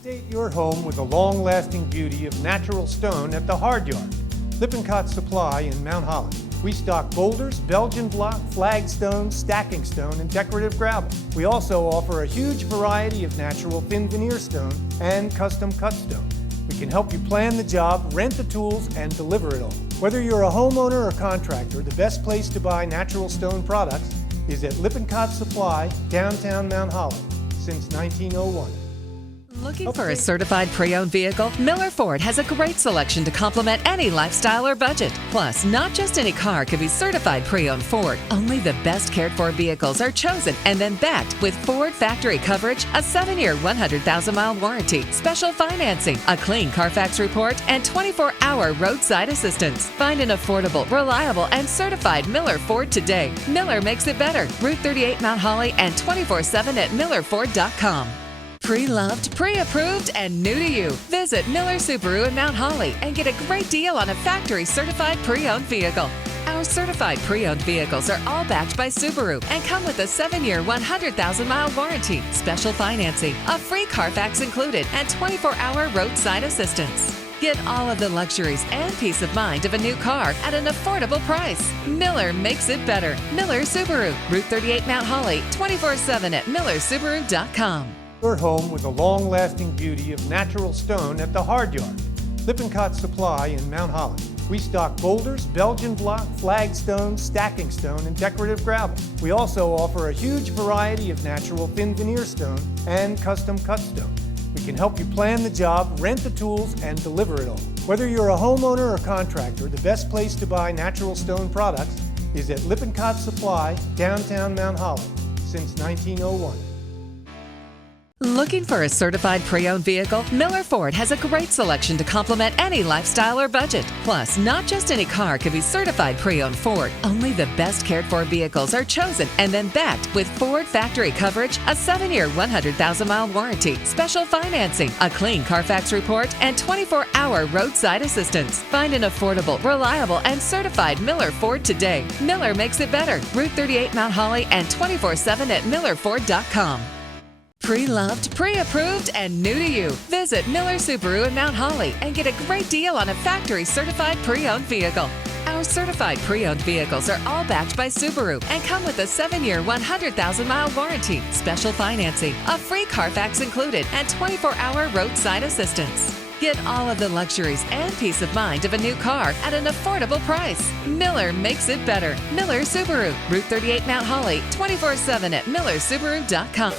Update your home with the long-lasting beauty of natural stone at the Hard Yard. Lippincott Supply in Mount Holly. We stock boulders, Belgian block, flagstone, stacking stone, and decorative gravel. We also offer a huge variety of natural thin veneer stone and custom cut stone. We can help you plan the job, rent the tools, and deliver it all. Whether you're a homeowner or contractor, the best place to buy natural stone products is at Lippincott Supply, downtown Mount Holly, since 1901. Looking for a certified pre-owned vehicle? Miller Ford has a great selection to complement any lifestyle or budget. Plus, not just any car can be certified pre-owned Ford. Only the best cared for vehicles are chosen and then backed with Ford factory coverage, a 7-year, 100,000-mile warranty, special financing, a clean Carfax report, and 24-hour roadside assistance. Find an affordable, reliable, and certified Miller Ford today. Miller makes it better. Route 38 Mount Holly and 24/7 at millerford.com. Pre-loved, pre-approved, and new to you. Visit Miller Subaru in Mount Holly and get a great deal on a factory-certified pre-owned vehicle. Our certified pre-owned vehicles are all backed by Subaru and come with a 7-year, 100,000-mile warranty, special financing, a free Carfax included, and 24-hour roadside assistance. Get all of the luxuries and peace of mind of a new car at an affordable price. Miller makes it better. Miller Subaru, Route 38 Mount Holly, 24/7 at millersubaru.com. Your home with the long-lasting beauty of natural stone at the Hard Yard. Lippincott Supply in Mount Holly. We stock boulders, Belgian block, flagstone, stacking stone, and decorative gravel. We also offer a huge variety of natural thin veneer stone and custom cut stone. We can help you plan the job, rent the tools, and deliver it all. Whether you're a homeowner or contractor, the best place to buy natural stone products is at Lippincott Supply, downtown Mount Holly, since 1901. Looking for a certified pre-owned vehicle? Miller Ford has a great selection to complement any lifestyle or budget. Plus, not just any car can be certified pre-owned Ford. Only the best cared-for vehicles are chosen and then backed with Ford factory coverage, a 7-year, 100,000-mile warranty, special financing, a clean Carfax report, and 24-hour roadside assistance. Find an affordable, reliable, and certified Miller Ford today. Miller makes it better. Route 38 Mount Holly and 24/7 at millerford.com. Pre-loved, pre-approved, and new to you. Visit Miller Subaru in Mount Holly and get a great deal on a factory-certified pre-owned vehicle. Our certified pre-owned vehicles are all backed by Subaru and come with a 7-year, 100,000-mile warranty, special financing, a free Carfax included, and 24-hour roadside assistance. Get all of the luxuries and peace of mind of a new car at an affordable price. Miller makes it better. Miller Subaru, Route 38 Mount Holly, 24/7 at millersubaru.com.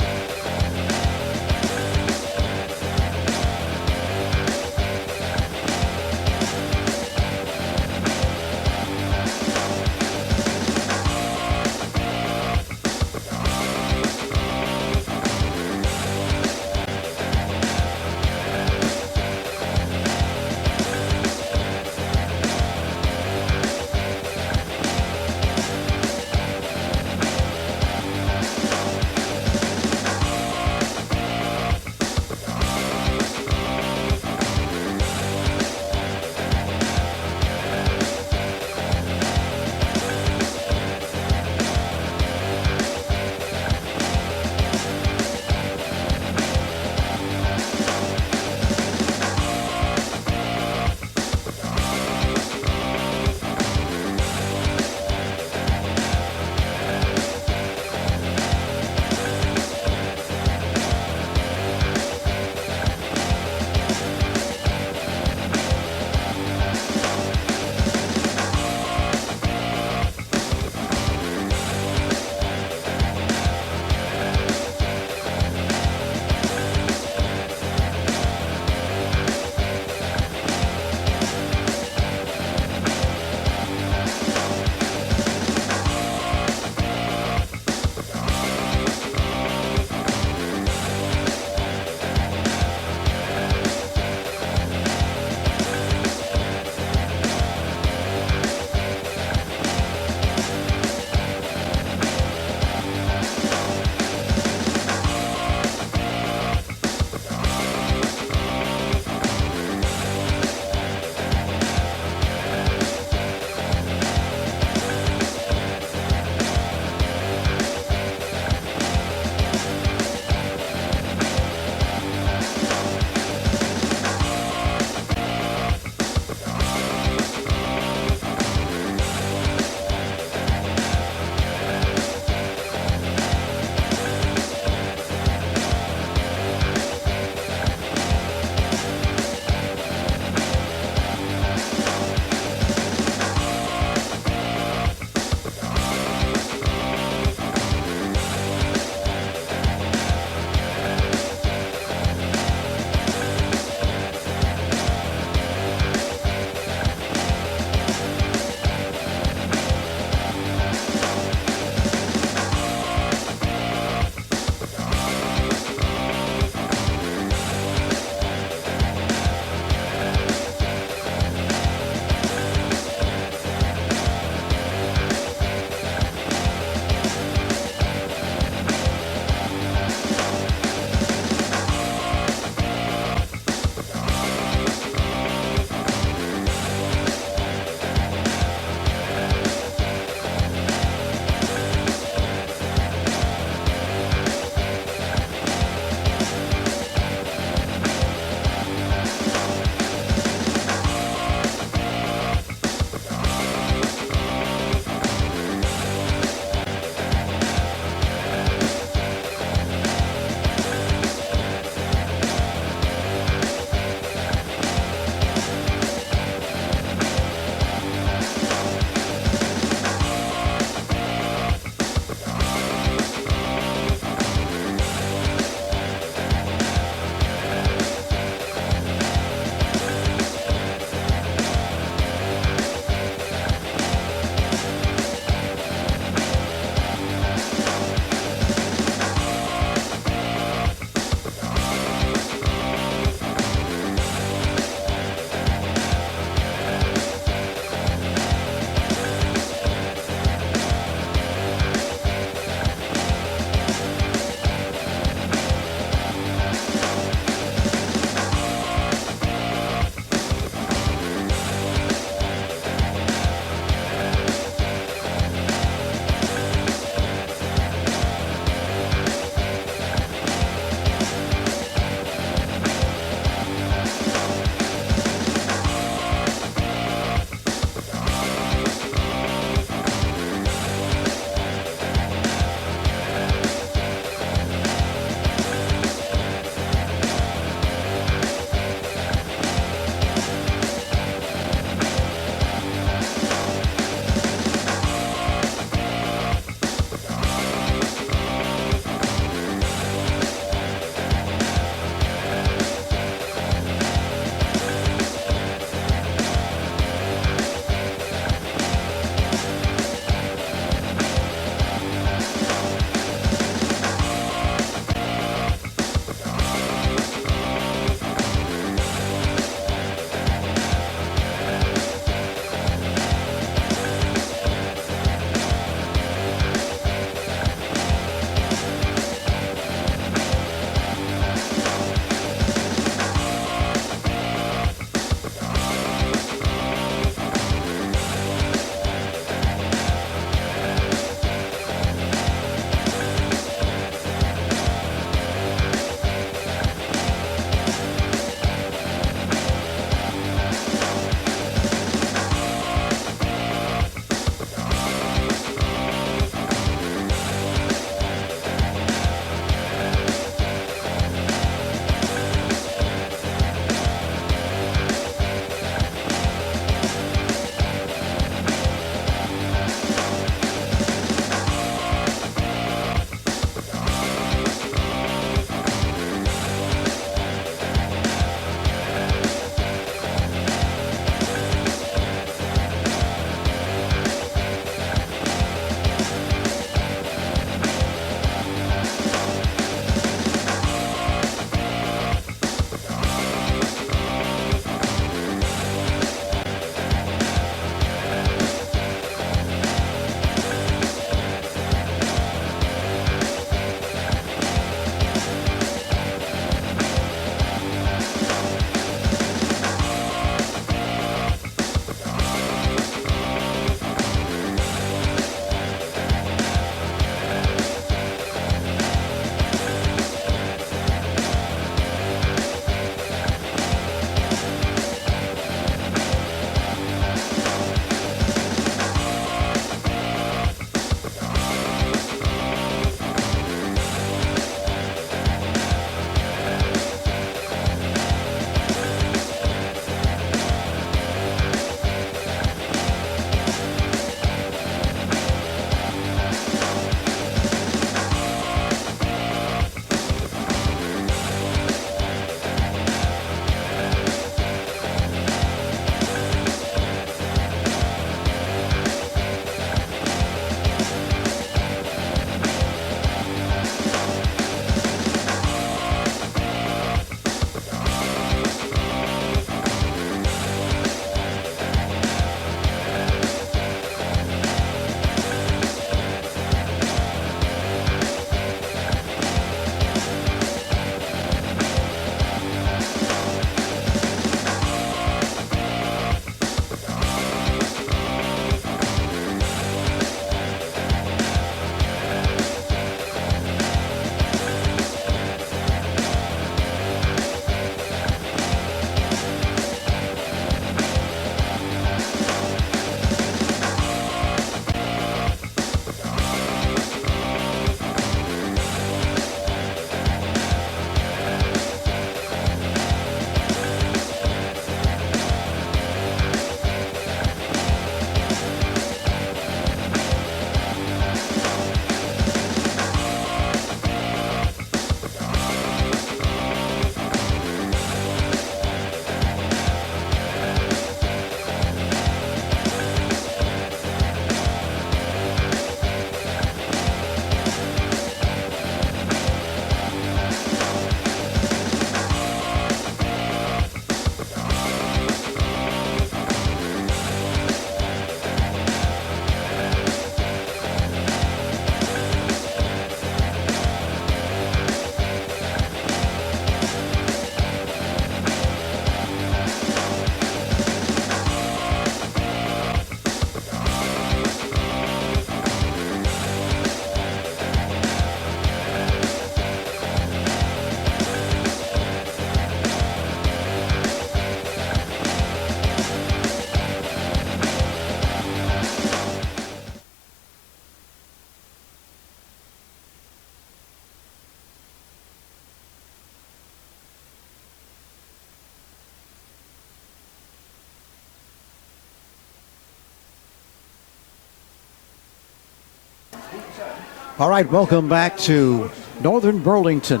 All right, welcome back to Northern Burlington,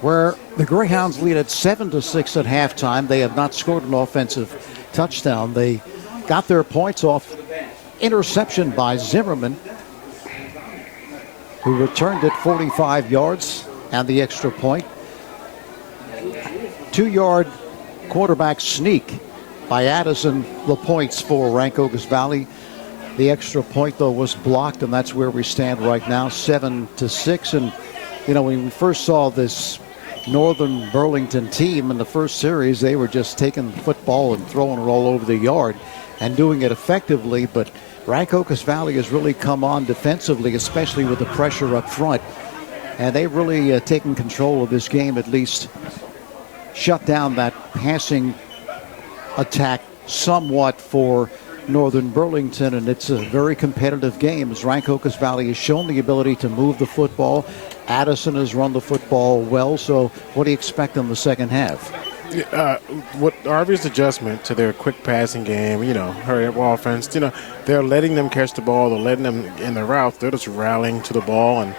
where the Greyhounds lead at 7-6 at halftime. They have not scored an offensive touchdown. They got their points off interception by Zimmerman, who returned it 45 yards and the extra point. 2-yard quarterback sneak by Addison, the points for Rancocas Valley. The extra point, though, was blocked, and that's where we stand right now, 7-6. And, you know, when we first saw this Northern Burlington team in the first series, they were just taking the football and throwing it all over the yard and doing it effectively. But Rancocas Valley has really come on defensively, especially with the pressure up front. And they've really taken control of this game, at least shut down that passing attack somewhat for Northern Burlington, and it's a very competitive game as Rancocas Valley has shown the ability to move the football. Addison has run the football well, so what do you expect in the second half? What Arby's adjustment to their quick passing game, you know, hurry up offense, you know, they're letting them catch the ball, they're letting them in the routes, they're just rallying to the ball, and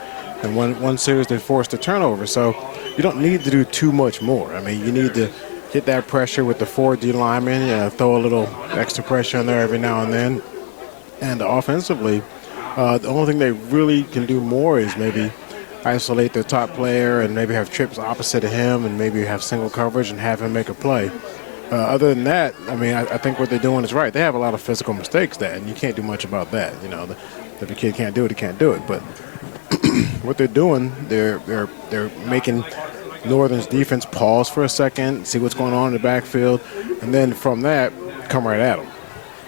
one series they forced a turnover, so you don't need to do too much more. I mean, you need to hit that pressure with the 4D linemen, throw a little extra pressure in there every now and then. And offensively, the only thing they really can do more is maybe isolate their top player and maybe have trips opposite of him and maybe have single coverage and have him make a play. Other than that, I mean, I think what they're doing is right. They have a lot of physical mistakes there, and you can't do much about that. You know, if the kid can't do it, he can't do it. But what they're doing, they're making Northern's defense pause for a second, see what's going on in the backfield, and then from that, come right at them.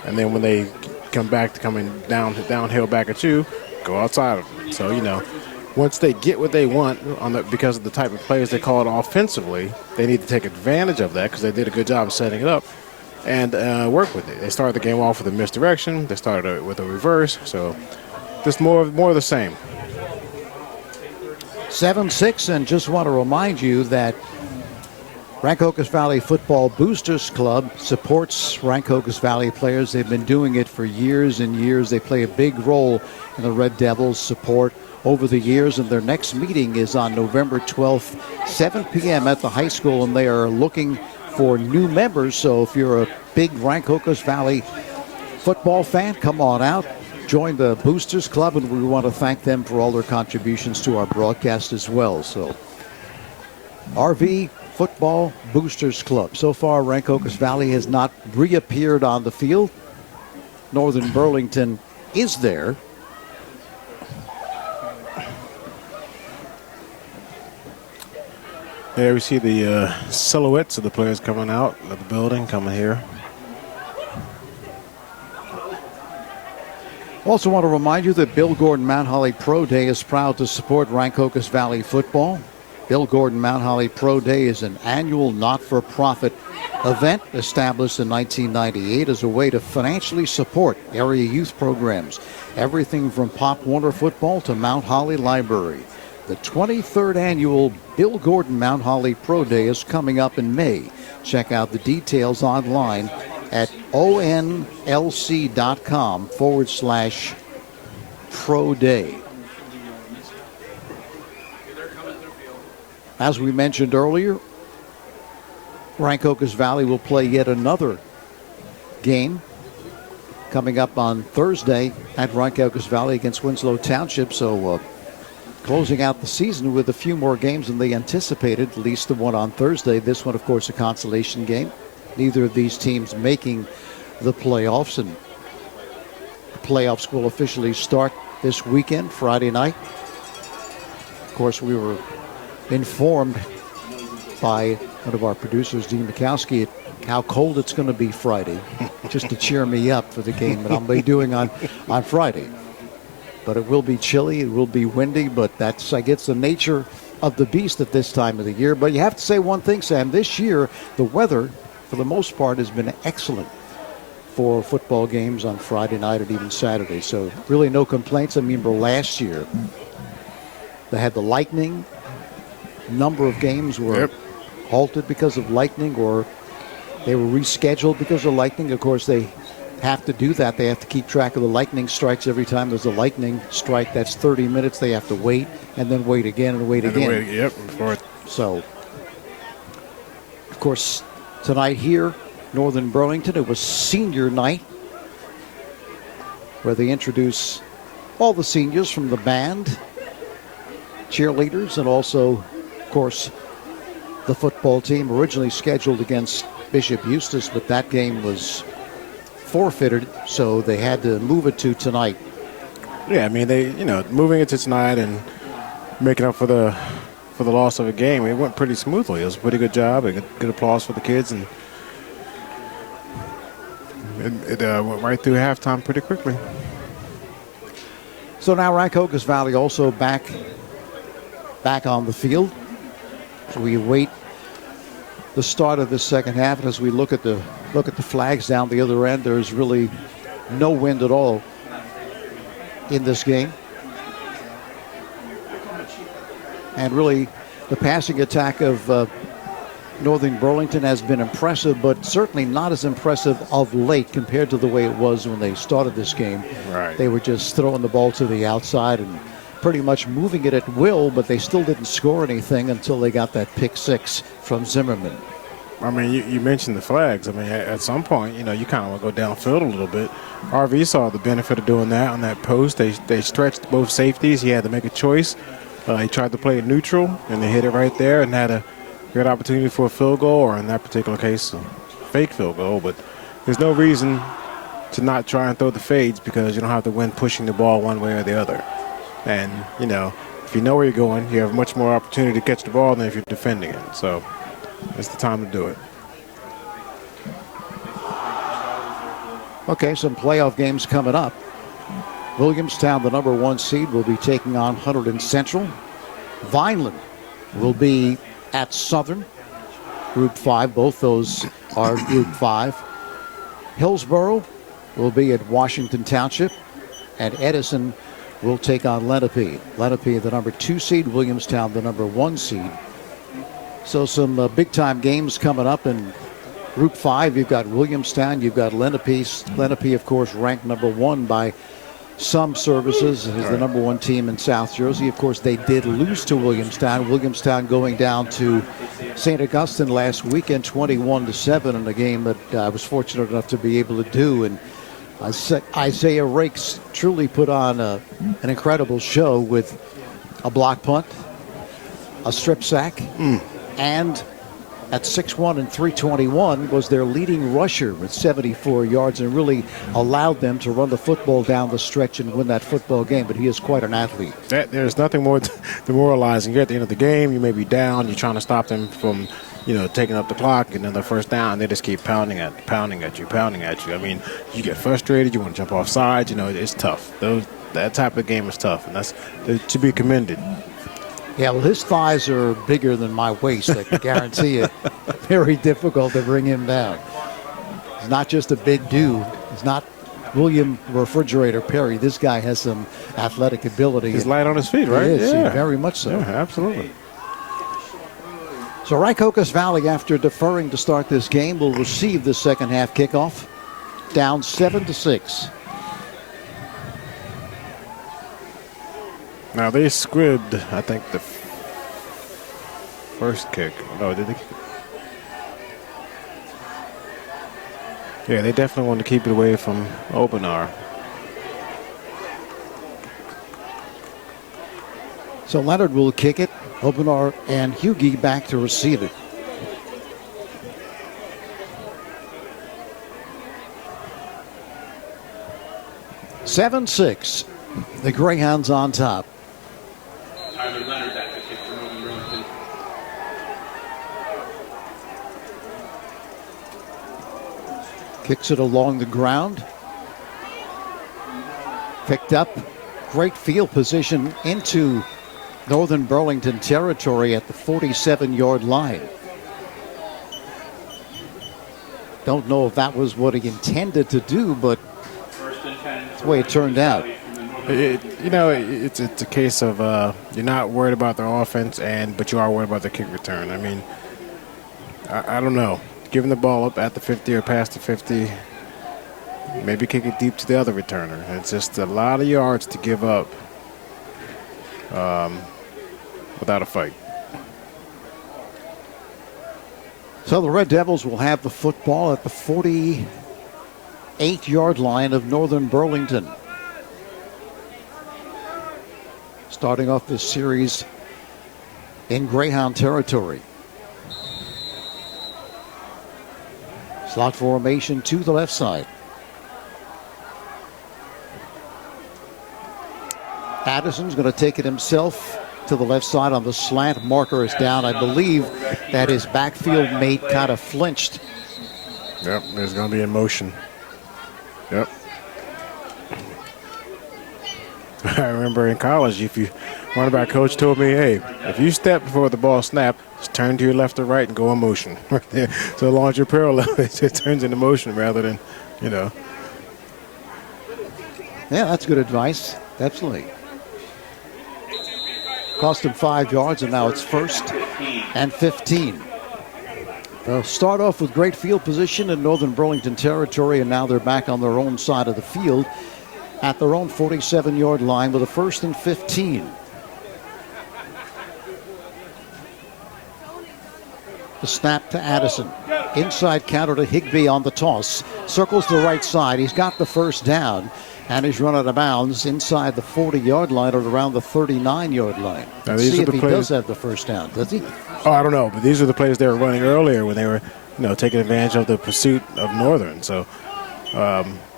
And then when they come back to coming downhill back at you, go outside of them. So, you know, once they get what they want because of the type of players they call it offensively, they need to take advantage of that because they did a good job of setting it up and work with it. They started the game off with a misdirection. They started with a reverse. So just more of the same. 7-6, and just want to remind you that Rancocas Valley Football Boosters Club supports Rancocas Valley players. They've been doing it for years and years. They play a big role in the Red Devils' support over the years, and their next meeting is on November 12th, 7 p.m. at the high school, and they are looking for new members. So if you're a big Rancocas Valley football fan, come on out. Join the Boosters Club, and we want to thank them for all their contributions to our broadcast as well. So, RV Football Boosters Club. So far, Rancocas Valley has not reappeared on the field. Northern Burlington is there. There we see the silhouettes of the players coming out of the building, coming here. Also want to remind you that Bill Gordon Mount Holly Pro Day is proud to support Rancocas Valley football. Bill Gordon Mount Holly Pro Day is an annual not-for-profit event established in 1998 as a way to financially support area youth programs. Everything from Pop Warner football to Mount Holly Library. The 23rd annual Bill Gordon Mount Holly Pro Day is coming up in May. Check out the details online at onlc.com/pro day. As we mentioned earlier, Rancocas Valley will play yet another game coming up on Thursday at Rancocas Valley against Winslow Township. So closing out the season with a few more games than they anticipated, at least the one on Thursday. This one, of course, a consolation game. Neither of these teams making the playoffs, and the playoffs will officially start this weekend, Friday night. Of course, we were informed by one of our producers, Dean Mikowski, how cold it's going to be Friday, just to cheer me up for the game that I'll be doing on Friday. But it will be chilly, it will be windy, but that's, I guess, the nature of the beast at this time of the year. But you have to say one thing, Sam, this year, the weather, for the most part, has been excellent for football games on Friday night and even Saturday. So really no complaints. I remember last year they had the lightning. A number of games were halted because of lightning, or they were rescheduled because of lightning. Of course, they have to do that. They have to keep track of the lightning strikes. Every time there's a lightning strike, that's 30 minutes. They have to wait and then wait again and wait again. Yep. So, of course, tonight here, Northern Burlington, it was senior night where they introduce all the seniors from the band, cheerleaders, and also, of course, the football team, originally scheduled against Bishop Eustace, but that game was forfeited, so they had to move it to tonight. Yeah, I mean, moving it to tonight and making up for the loss of a game, it went pretty smoothly. It was a pretty good job, a good applause for the kids, and it went right through halftime pretty quickly. So now Rancocas Valley also back on the field. So we await the start of the second half, and as we look at the flags down the other end, there's really no wind at all in this game. And really, the passing attack of Northern Burlington has been impressive, but certainly not as impressive of late compared to the way it was when they started this game. Right. They were just throwing the ball to the outside and pretty much moving it at will, but they still didn't score anything until they got that pick six from Zimmerman. I mean, you mentioned the flags. I mean, at some point, you kind of want to go downfield a little bit. RV saw the benefit of doing that on that post. They stretched both safeties. He had to make a choice. He tried to play it neutral, and they hit it right there and had a good opportunity for a field goal, or in that particular case, a fake field goal. But there's no reason to not try and throw the fades because you don't have to win pushing the ball one way or the other. And, if you know where you're going, you have much more opportunity to catch the ball than if you're defending it. So it's the time to do it. Okay, some playoff games coming up. Williamstown, the number 1 seed, will be taking on Hunterdon Central. Vineland will be at Southern, Group 5. Both those are Group 5. Hillsborough will be at Washington Township, and Edison will take on Lenape. Lenape, the number 2 seed, Williamstown, the number 1 seed. So some big-time games coming up in Group 5. You've got Williamstown, you've got Lenape. Lenape, of course, ranked number 1 by some services, is the number 1 team in South Jersey. Of course, they did lose to Williamstown. Williamstown going down to St. Augustine last weekend, 21-7, in a game that I was fortunate enough to be able to do. And Isaiah Rakes truly put on an incredible show with a block punt, a strip sack, and at 6'1" and 321 was their leading rusher with 74 yards and really allowed them to run the football down the stretch and win that football game. But he is quite an athlete. There's nothing more demoralizing. You're at the end of the game, you may be down, you're trying to stop them from taking up the clock, and then the first down, they just keep pounding at you. I mean, you get frustrated, you want to jump off sides, it's tough. That type of game is tough, and that's to be commended. Yeah, well, his thighs are bigger than my waist. I can guarantee it. Very difficult to bring him down. He's not just a big dude. He's not William Refrigerator Perry. This guy has some athletic ability. He's light on his feet, right? He is, yeah. Very much so. Yeah, absolutely. So Rancocas Valley, after deferring to start this game, will receive the second half kickoff. Down 7-6. Now they squibbed, I think, the first kick. No, did they? Yeah, they definitely want to keep it away from Openar. So Leonard will kick it. Openar and Hughie back to receive it. Seven, 6. The Greyhounds on top. Tyler Leonard back to kick for Northern Burlington. Kicks it along the ground. Picked up. Great field position into Northern Burlington territory at the 47-yard line. Don't know if that was what he intended to do, but that's the way it turned out. It's a case of you're not worried about their offense, but you are worried about the kick return. I mean, I don't know. Giving the ball up at the 50 or past the 50, Maybe kick it deep to the other returner. It's just a lot of yards to give up without a fight. So the Red Devils will have the football at the 48-yard line of Northern Burlington. Starting off this series in Greyhound territory. Slot formation to the left side. Addison's going to take it himself to the left side on the slant. Marker is down. I believe that his backfield mate kind of flinched. Yep, there's going to be in motion. Yep. I remember in college, one of our coach told me, hey, if you step before the ball snap, just turn to your left or right and go in motion. Right there. So as long as you're parallel, it just turns into motion rather than, Yeah, that's good advice. Absolutely. Cost him 5 yards, and now it's 1st and 15. They'll start off with great field position in Northern Burlington territory, and now they're back on their own side of the field at their own 47-yard line with a 1st and 15. The snap to Addison. Inside counter to Higbee on the toss. Circles the right side. He's got the first down. And he's run out of bounds inside the 40-yard line or around the 39-yard line. Now, Let's see if he does have the first down. Does he? Oh, I don't know. But these are the plays they were running earlier when they were, taking advantage of the pursuit of Northern. So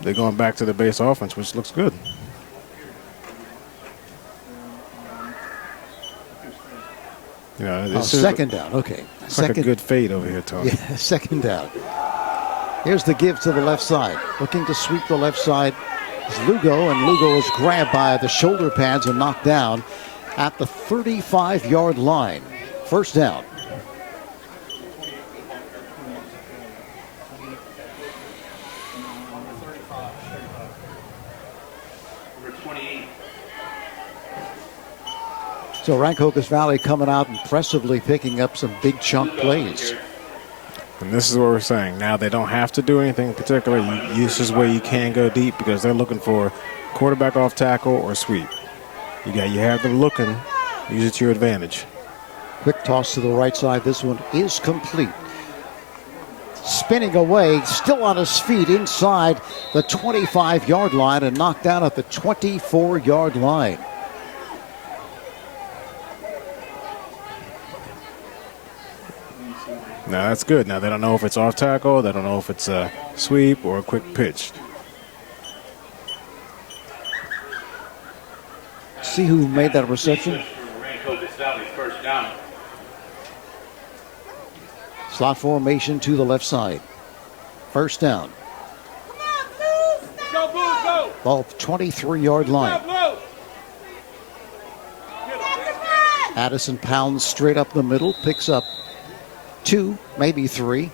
they're going back to the base offense, which looks good. Second down. Okay. It's like a good fade over here, Tony. Yeah, second down. Here's the give to the left side. Looking to sweep the left side is Lugo, and Lugo is grabbed by the shoulder pads and knocked down at the 35-yard line. First down. So Rancocas Valley coming out impressively, picking up some big chunk plays. And this is what we're saying. Now they don't have to do anything particular. This is where you can go deep because they're looking for quarterback off tackle or sweep. You have them looking. Use it to your advantage. Quick toss to the right side. This one is complete. Spinning away, still on his feet inside the 25-yard line and knocked down at the 24-yard line. Now that's good. Now they don't know if it's off tackle. They don't know if it's a sweep or a quick pitch. See who made that reception? First down. Slot formation to the left side. First down. Ball 23-yard line. Addison pounds straight up the middle, picks up 2, maybe 3.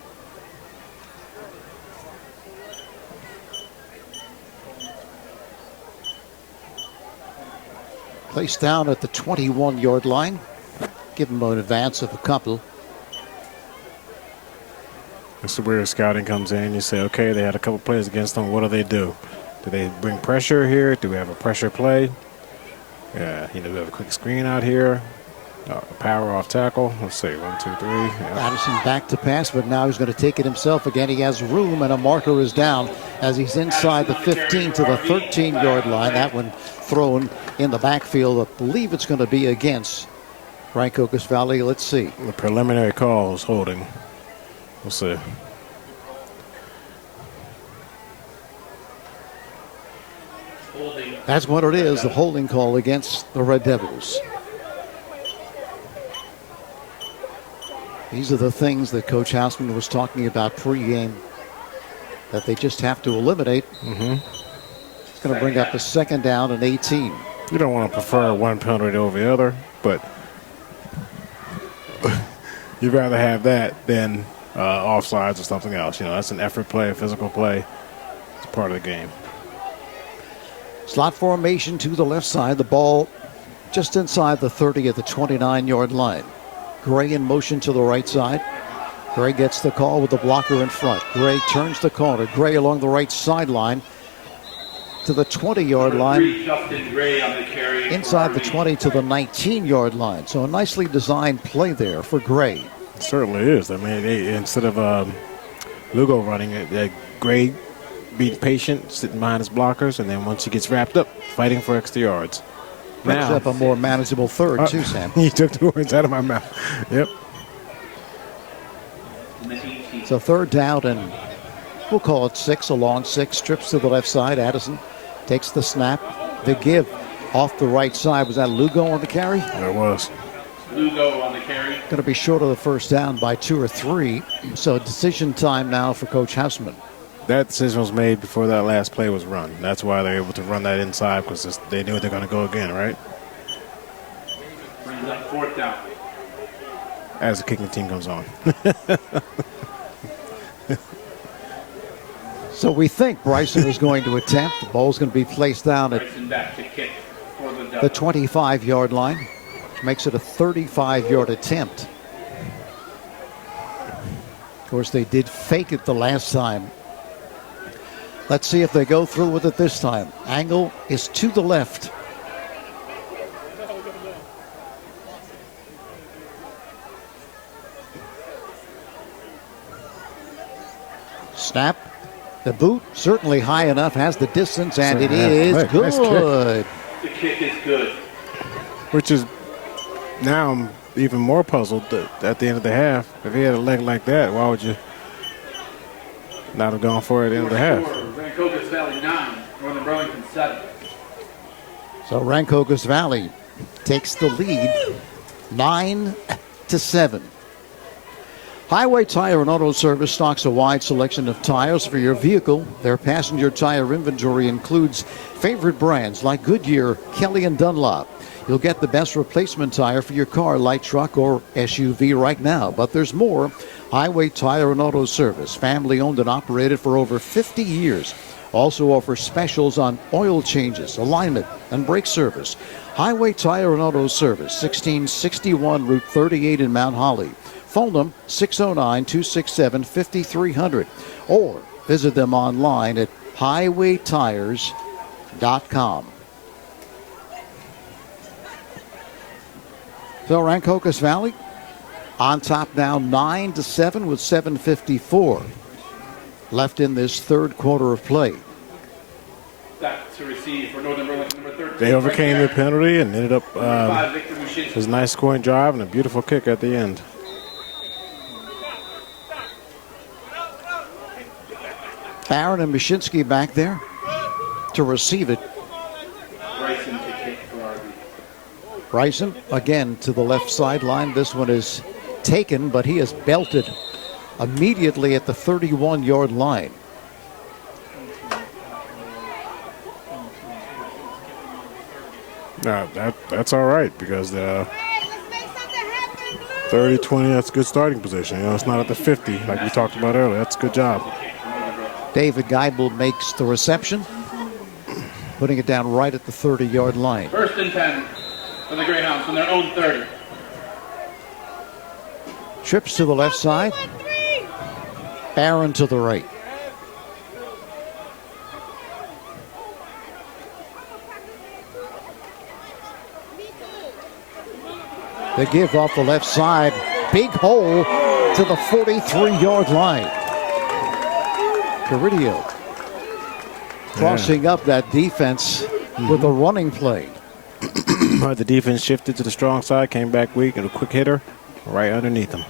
Placed down at the 21-yard line. Give him an advance of a couple. This is where scouting comes in. You say, okay, they had a couple plays against them. What do? Do they bring pressure here? Do we have a pressure play? Yeah, we have a quick screen out here. Power off tackle. Let's see, 1, 2, 3. Yeah. Addison back to pass, but now he's going to take it himself again. He has room, and a marker is down as he's inside the 15 to the 13-yard line. That one thrown in the backfield. I believe it's going to be against Rancocas Valley. Let's see. The preliminary call is holding. We'll see. That's what it is, the holding call against the Red Devils. These are the things that Coach Hausman was talking about pregame that they just have to eliminate. It's going to bring up the second down and 18. You don't want to prefer one penalty over the other, but you'd rather have that than offsides or something else. That's an effort play, a physical play. It's part of the game. Slot formation to the left side. The ball just inside the 30 at the 29-yard line. Gray in motion to the right side. Gray gets the call with the blocker in front. Gray turns the corner. Gray along the right sideline to the 20-yard line. Justin Gray on the carry. Inside the 20 to the 19-yard line. So a nicely designed play there for Gray. It certainly is. I mean, instead of Lugo running it, Gray being patient, sitting behind his blockers, and then once he gets wrapped up, fighting for extra yards. Brings up a more manageable third, too, Sam. He took the words out of my mouth. Yep. So third down, and we'll call it 6, a long 6. Trips to the left side. Addison takes the snap. The give off the right side. Was that Lugo on the carry? There it was. Lugo on the carry. Going to be short of the first down by 2 or 3. So decision time now for Coach Hausman. That decision was made before that last play was run. That's why they're able to run that inside, because they knew they're going to go again, right? Brings up fourth down. As the kicking team comes on. So we think Bryson is going to attempt. The ball's going to be placed down at Bryson back to kick for the 25-yard line, which makes it a 35-yard attempt. Of course, they did fake it the last time. Let's see if they go through with it this time. Angle is to the left. Snap. The boot certainly high enough, has the distance, and it is good. Nice kick. The kick is good. Which is, now I'm even more puzzled that at the end of the half. If he had a leg like that, why would you not have gone for it at the end of the half? Rancocas Valley 9, Northern Burlington 7. So Rancocas Valley takes the lead 9-7. Highway Tire and Auto Service stocks a wide selection of tires for your vehicle. Their passenger tire inventory includes favorite brands like Goodyear, Kelly, and Dunlop. You'll get the best replacement tire for your car, light truck, or SUV right now. But there's more. Highway Tire and Auto Service, family owned and operated for over 50 years. Also offers specials on oil changes, alignment, and brake service. Highway Tire and Auto Service, 1661 Route 38 in Mount Holly. Phone them 609-267-5300 or visit them online at highwaytires.com. So Rancocas Valley on top now 9-7 with 7:54 left in this third quarter of play. Back to receive for Northern Burlington, number 13. They overcame the penalty and ended up Victor Mushinski. his nice scoring drive and a beautiful kick at the end. Barron and Mashinsky back there to receive it. Bryson to kick for RB. Bryson again to the left sideline. This one is taken, but he is belted immediately at the 31-yard line. No, that's all right, because the 30-20, that's a good starting position. You know, it's not at the 50 like we talked about earlier. That's a good job. David Geibel makes the reception, putting it down right at the 30-yard line. First and 10 for the Greyhounds from their own 30. Trips to the left side. Barron to the right. The give off the left side. Big hole to the 43-yard line. Carrillo crossing up that defense with a running play. The defense shifted to the strong side, came back weak, and a quick hitter right underneath him.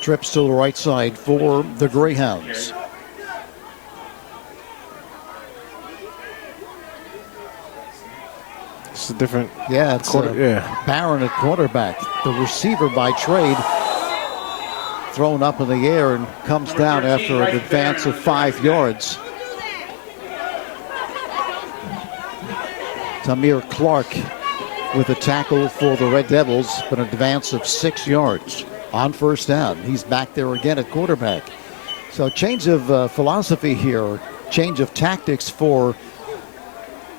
Trips to the right side for the Greyhounds. It's a different. Yeah, it's Barron at quarterback. The receiver by trade thrown up in the air and comes down after an advance of 5 yards. Tamir Clark with a tackle for the Red Devils, but an advance of 6 yards on first down. He's back there again at quarterback. So change of philosophy here, change of tactics for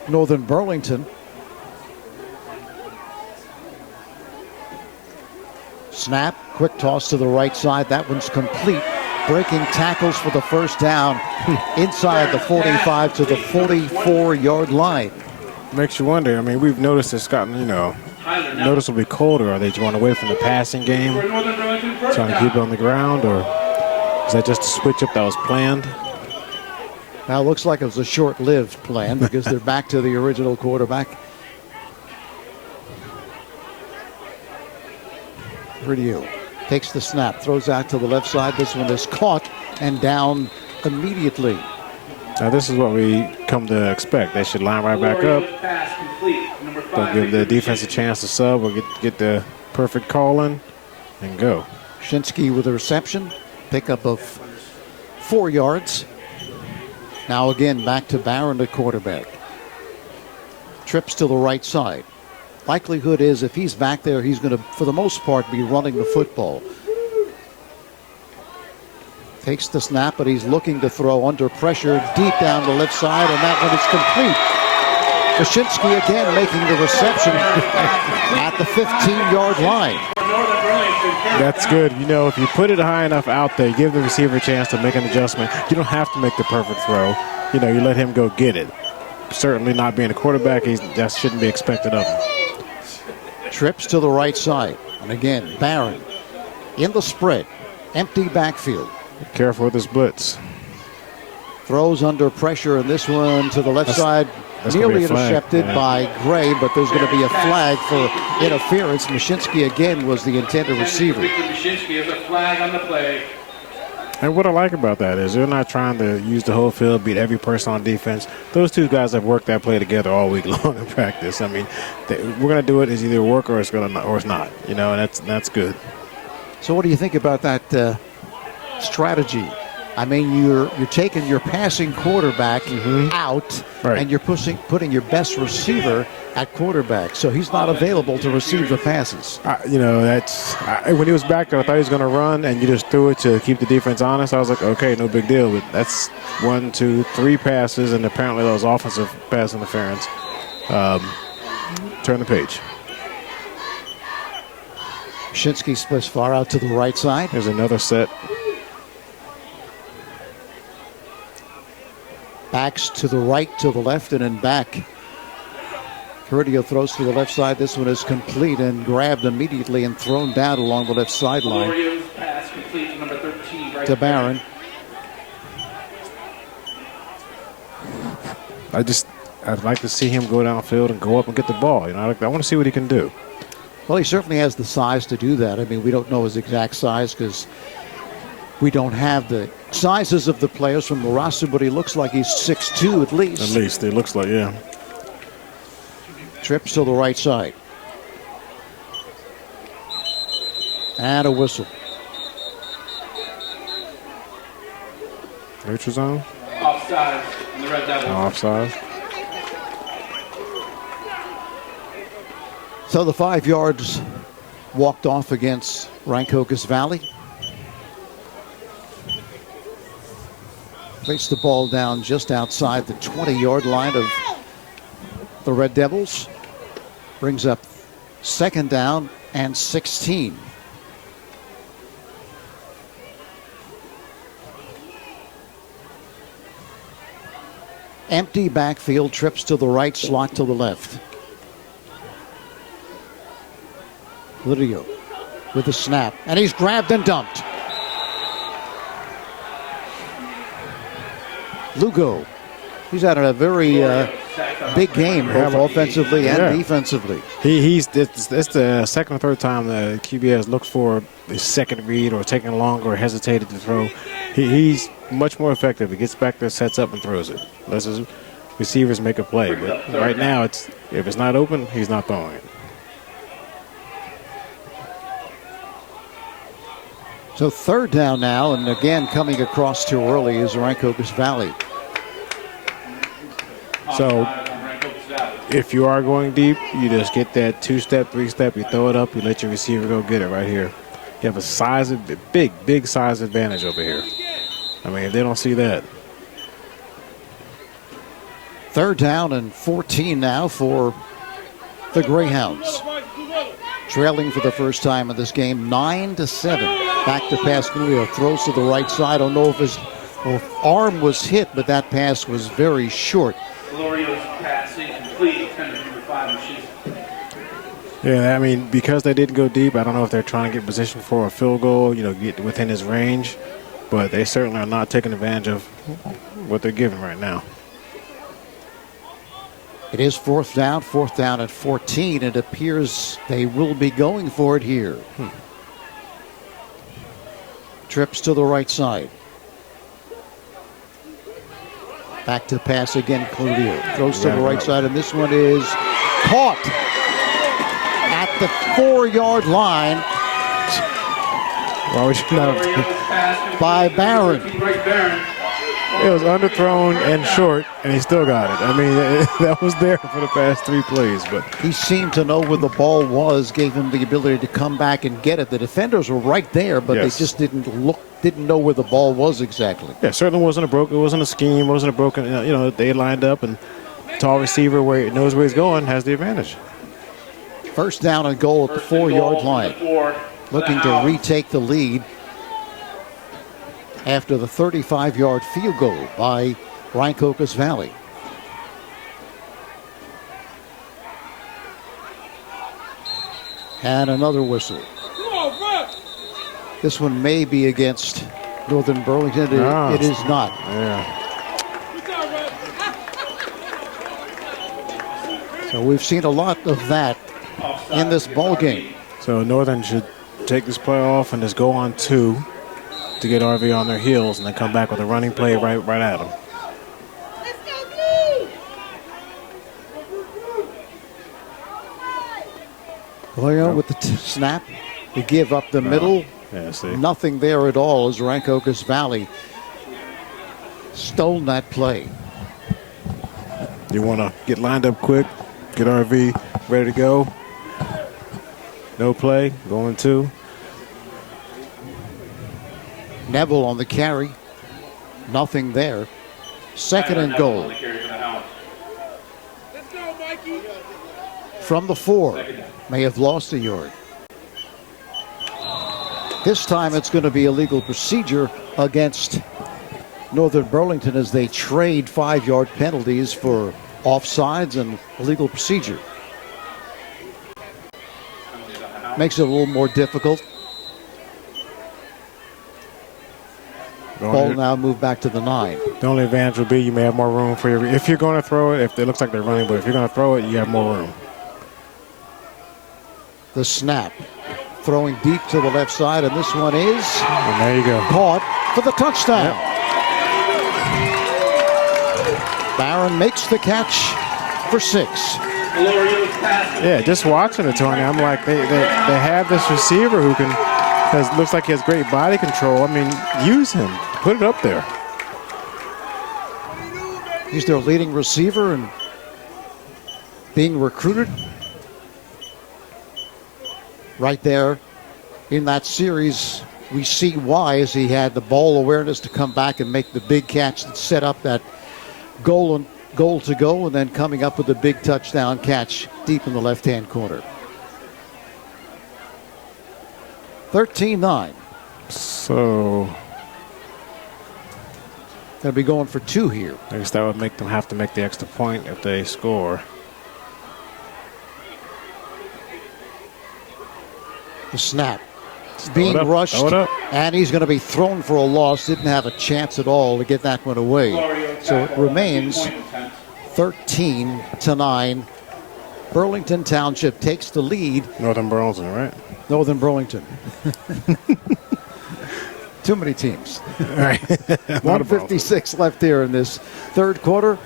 Northern Burlington. Snap, Quick toss to the right side. That one's complete. Breaking tackles for the first down inside the 45 to the 44-yard line. Makes you wonder. I mean, we've noticed it's gotten, noticeably colder. Are they going away from the passing game, trying to keep it on the ground, or is that just a switch up that was planned? Now, it looks like it was a short-lived plan because they're back to the original quarterback. Riddio takes the snap, throws out to the left side. This one is caught and down immediately. Now, this is what we come to expect. They should line right back up. Don't give the defense a chance to sub or get the perfect call in and go. Shinsky with a reception, pickup of 4 yards. Now again, back to Barron, the quarterback. Trips to the right side. Likelihood is if he's back there, he's going to, for the most part, be running the football. Takes the snap, but he's looking to throw under pressure deep down the left side, and that one is complete. Wyshynski again making the reception at the 15-yard line. That's good. If you put it high enough out there, give the receiver a chance to make an adjustment. You don't have to make the perfect throw. You let him go get it. Certainly not being a quarterback, that shouldn't be expected of him. Trips to the right side. And again, Barron in the spread. Empty backfield. Careful with his blitz. Throws under pressure, and this one to the left side. Nearly intercepted by Gray, but there's going to be a flag for interference. Wyshynski again was the intended receiver. Wyshynski has a flag on the play. And what I like about that is they're not trying to use the whole field, beat every person on defense. Those two guys have worked that play together all week long in practice. I mean, we're going to do it. It's either work or it's not. And that's good. So what do you think about that strategy? I mean, you're taking your passing quarterback out, right, and you're putting your best receiver at quarterback. So he's not available to receive the passes. When he was back there, I thought he was going to run, and you just threw it to keep the defense honest. I was like, okay, no big deal. But that's 1, 2, 3 passes, and apparently that was offensive pass interference. Turn the page. Shinsky splits far out to the right side. There's another set. Backs to the right, to the left, and then back. Riddio throws to the left side. This one is complete and grabbed immediately and thrown down along the left sideline. Pass complete to number 13, right to Barron. I'd like to see him go downfield and go up and get the ball. I want to see what he can do. Well, he certainly has the size to do that. I mean, we don't know his exact size because we don't have the sizes of the players from the roster, but he looks like he's 6'2" at least. At least, it looks like, yeah. Trips to the right side. And a whistle. Neutral zone? Offside on the Red Devils. Offside. So the 5 yards walked off against Rancocas Valley. Placed the ball down just outside the 20-yard line of the Red Devils. Brings up 2nd down and 16. Empty backfield, trips to the right, slot to the left. Riddio with the snap, and he's grabbed and dumped. Lugo, he's had a very big game, both offensively and defensively. It's the second or third time the QB has looked for the second read or taking longer or hesitated to throw. He's much more effective. He gets back there, sets up, and throws it. Lets his receivers make a play. But right now, if it's not open, he's not throwing it. So 3rd down now, and again coming across too early is Rancocas Valley. So if you are going deep, you just get that 2-step, 3-step, you throw it up, you let your receiver go get it right here. You have a big size advantage over here. I mean, if they don't see that. 3rd down and 14 now for the Greyhounds. trailing for the first time in this game, 9-7. Back to pass, Cludio throws to the right side. I don't know if his arm was hit, but that pass was very short. Glorio's pass incomplete, intended for number 5, Machine. Yeah, I mean, because they didn't go deep, I don't know if they're trying to get position for a field goal, get within his range, but they certainly are not taking advantage of what they're giving right now. It is fourth down at 14. It appears they will be going for it here. Trips to the right side. Back to pass again, Cloutier. Throws to the right side, and this one is caught at the 4-yard line Why would you not? by Barron. It was underthrown and short, and he still got it. I mean, that was there for the past 3 plays. But He seemed to know where the ball was, gave him the ability to come back and get it. The defenders were right there, but Yes. they just didn't know where the ball was exactly. yeah, certainly wasn't it wasn't a scheme, wasn't a broken. They lined up, and tall receiver where he knows where he's going has the advantage. First down and goal at the 4-yard line. Looking to retake the lead after the 35-yard field goal by Rancocas Valley. And another whistle. This one may be against Northern Burlington. It is not. Yeah. So we've seen a lot of that in this ball game. So Northern should take this play off and just go on 2 to get RV on their heels, and then come back with a running play right at them. Goyo with the snap to give up the middle. Yeah, see. Nothing there at all as Rancocas Valley stole that play. You want to get lined up quick, get RV ready to go. No play, going 2. Neville on the carry. Nothing there. Second and goal. From the 4. May have lost a yard. This time it's going to be a legal procedure against Northern Burlington as they trade 5-yard penalties for offsides and illegal procedure. Makes it a little more difficult. Ball now moved back to the 9. The only advantage would be you may have more room for if you're going to throw it, if it looks like they're running, but if you're going to throw it, you have more room. The snap. Throwing deep to the left side, and this one is And there you go. caught for the touchdown. Barron makes the catch for 6. Yeah, just watching it, Tony, I'm like, they have this receiver who looks like he has great body control. I mean, use him. Put it up there. He's their leading receiver and being recruited. Right there in that series, we see why, as he had the ball awareness to come back and make the big catch that set up that goal to go, and then coming up with a big touchdown catch deep in the left-hand corner. 13-9. So Going to be going for 2 here. I guess that would make them have to make the extra point if they score. The snap. It's being Throw it up, rushed, throw it up. and he's going to be thrown for a loss. Didn't have a chance at all to get that one away. So it remains 13-9. Burlington Township takes the lead. Northern Burlington, right? Northern Burlington. Too many teams. All right. 156 left here in this third quarter.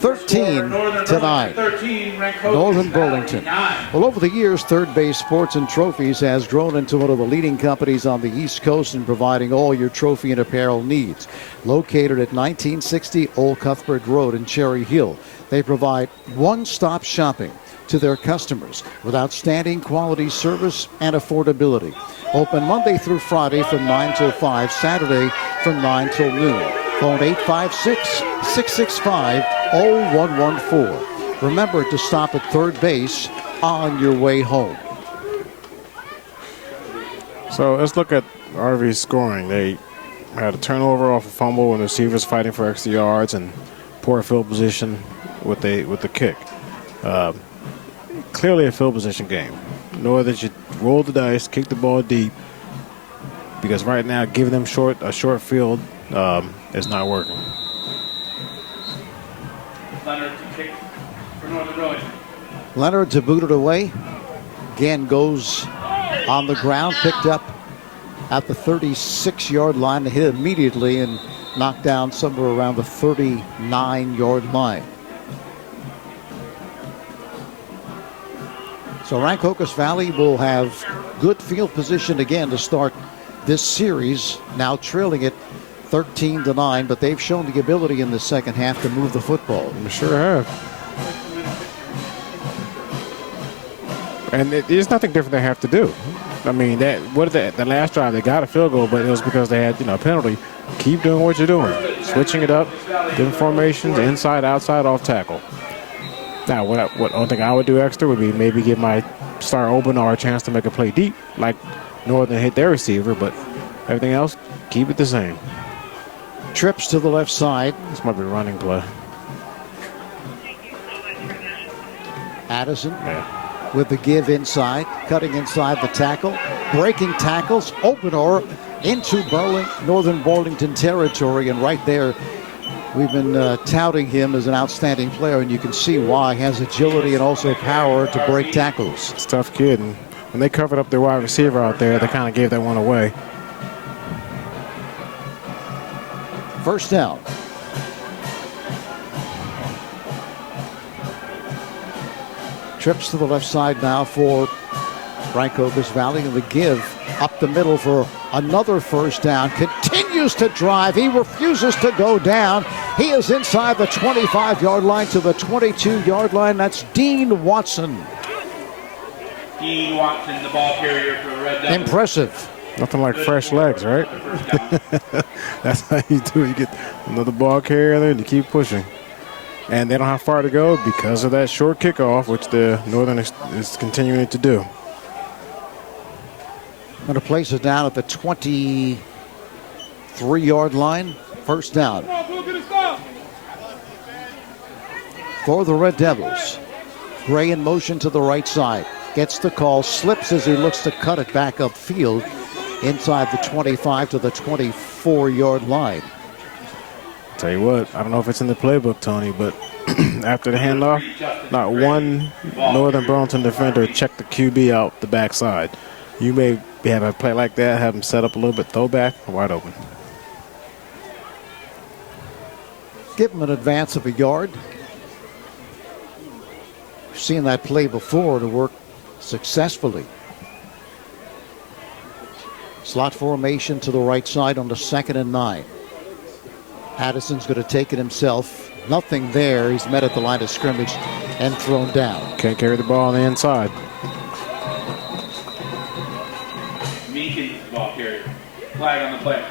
13-9. Northern Burlington. Well, over the years, Third Base Sports and Trophies has grown into one of the leading companies on the East Coast in providing all your trophy and apparel needs. Located at 1960 Old Cuthbert Road in Cherry Hill, they provide one-stop shopping to their customers with outstanding quality service and affordability. Open Monday through Friday from 9 till 5, Saturday from 9 till noon. Phone 856-665-0114. Remember to stop at third base on your way home. So let's look at RV's scoring. They had a turnover off a fumble and the receivers fighting for extra yards and poor field position with the kick. Clearly a field position game. Northern should roll the dice, kick the ball deep, because right now giving them a short field is not working. Leonard to kick for Northern Burlington. Leonard to boot it away. Again goes on the ground, picked up at the 36-yard line, to hit immediately and knocked down somewhere around the 39-yard line. So Rancocas Valley will have good field position again to start this series, now trailing it 13-9, but they've shown the ability in the second half to move the football. We sure have. And there's nothing different they have to do. I mean, the last drive they got a field goal, but it was because they had a penalty. Keep doing what you're doing, switching it up, different formations, inside, outside, off tackle. Now, what only thing I would do extra would be maybe give my star opener a chance to make a play deep, like Northern hit their receiver, but everything else, keep it the same. Trips to the left side. This might be a running play. Addison. Yeah. With the give inside, cutting inside the tackle, breaking tackles, Openor into Northern Burlington territory, and right there we've been touting him as an outstanding player, and you can see why. He has agility and also power to break tackles. It's a tough kid, and when they covered up their wide receiver out there, they kind of gave that one away. First down. Trips to the left side now for Rancocas Valley, and the give up the middle for another first down. Continues to drive. He refuses to go down. He is inside the 25-yard line to the 22-yard line. That's Dean Watson. Dean Watson, the ball carrier for Red Devils. Impressive. Nothing like fresh legs, right? That's how you do it. You get another ball carrier there and you keep pushing. And they don't have far to go because of that short kickoff, which the Northern is continuing to do. Going to place it down at the 23-yard line. First down. For the Red Devils. Gray in motion to the right side. Gets the call, slips as he looks to cut it back upfield inside the 25 to the 24-yard line. Tell you what, I don't know if it's in the playbook, Tony, but after the handoff, not one Northern Burlington defender checked the QB out the backside. You may have a play like that, have him set up a little bit, throw back, wide open. Give him an advance of a yard. We've seen that play before to work successfully. Slot formation to the right side on the 2nd and 9. Addison's going to take it himself. Nothing there. He's met at the line of scrimmage and thrown down. Can't carry the ball on the inside. Meekins, ball carrier. Flag on the play.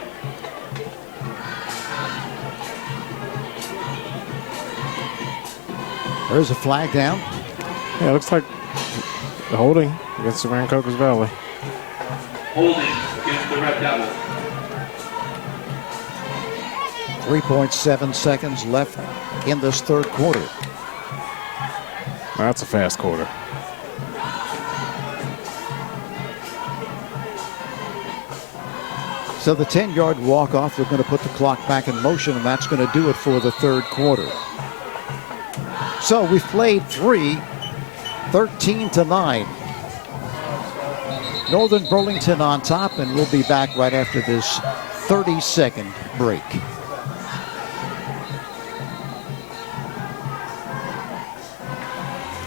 There's a flag down. Yeah, it looks like holding against the Rancocas Valley. Holding against the Red Devils. 3.7 seconds left in this third quarter. That's a fast quarter. So the 10-yard walk-off, they're going to put the clock back in motion, and that's going to do it for the third quarter. So we've played 13-9. Northern Burlington on top, and we'll be back right after this 30-second break.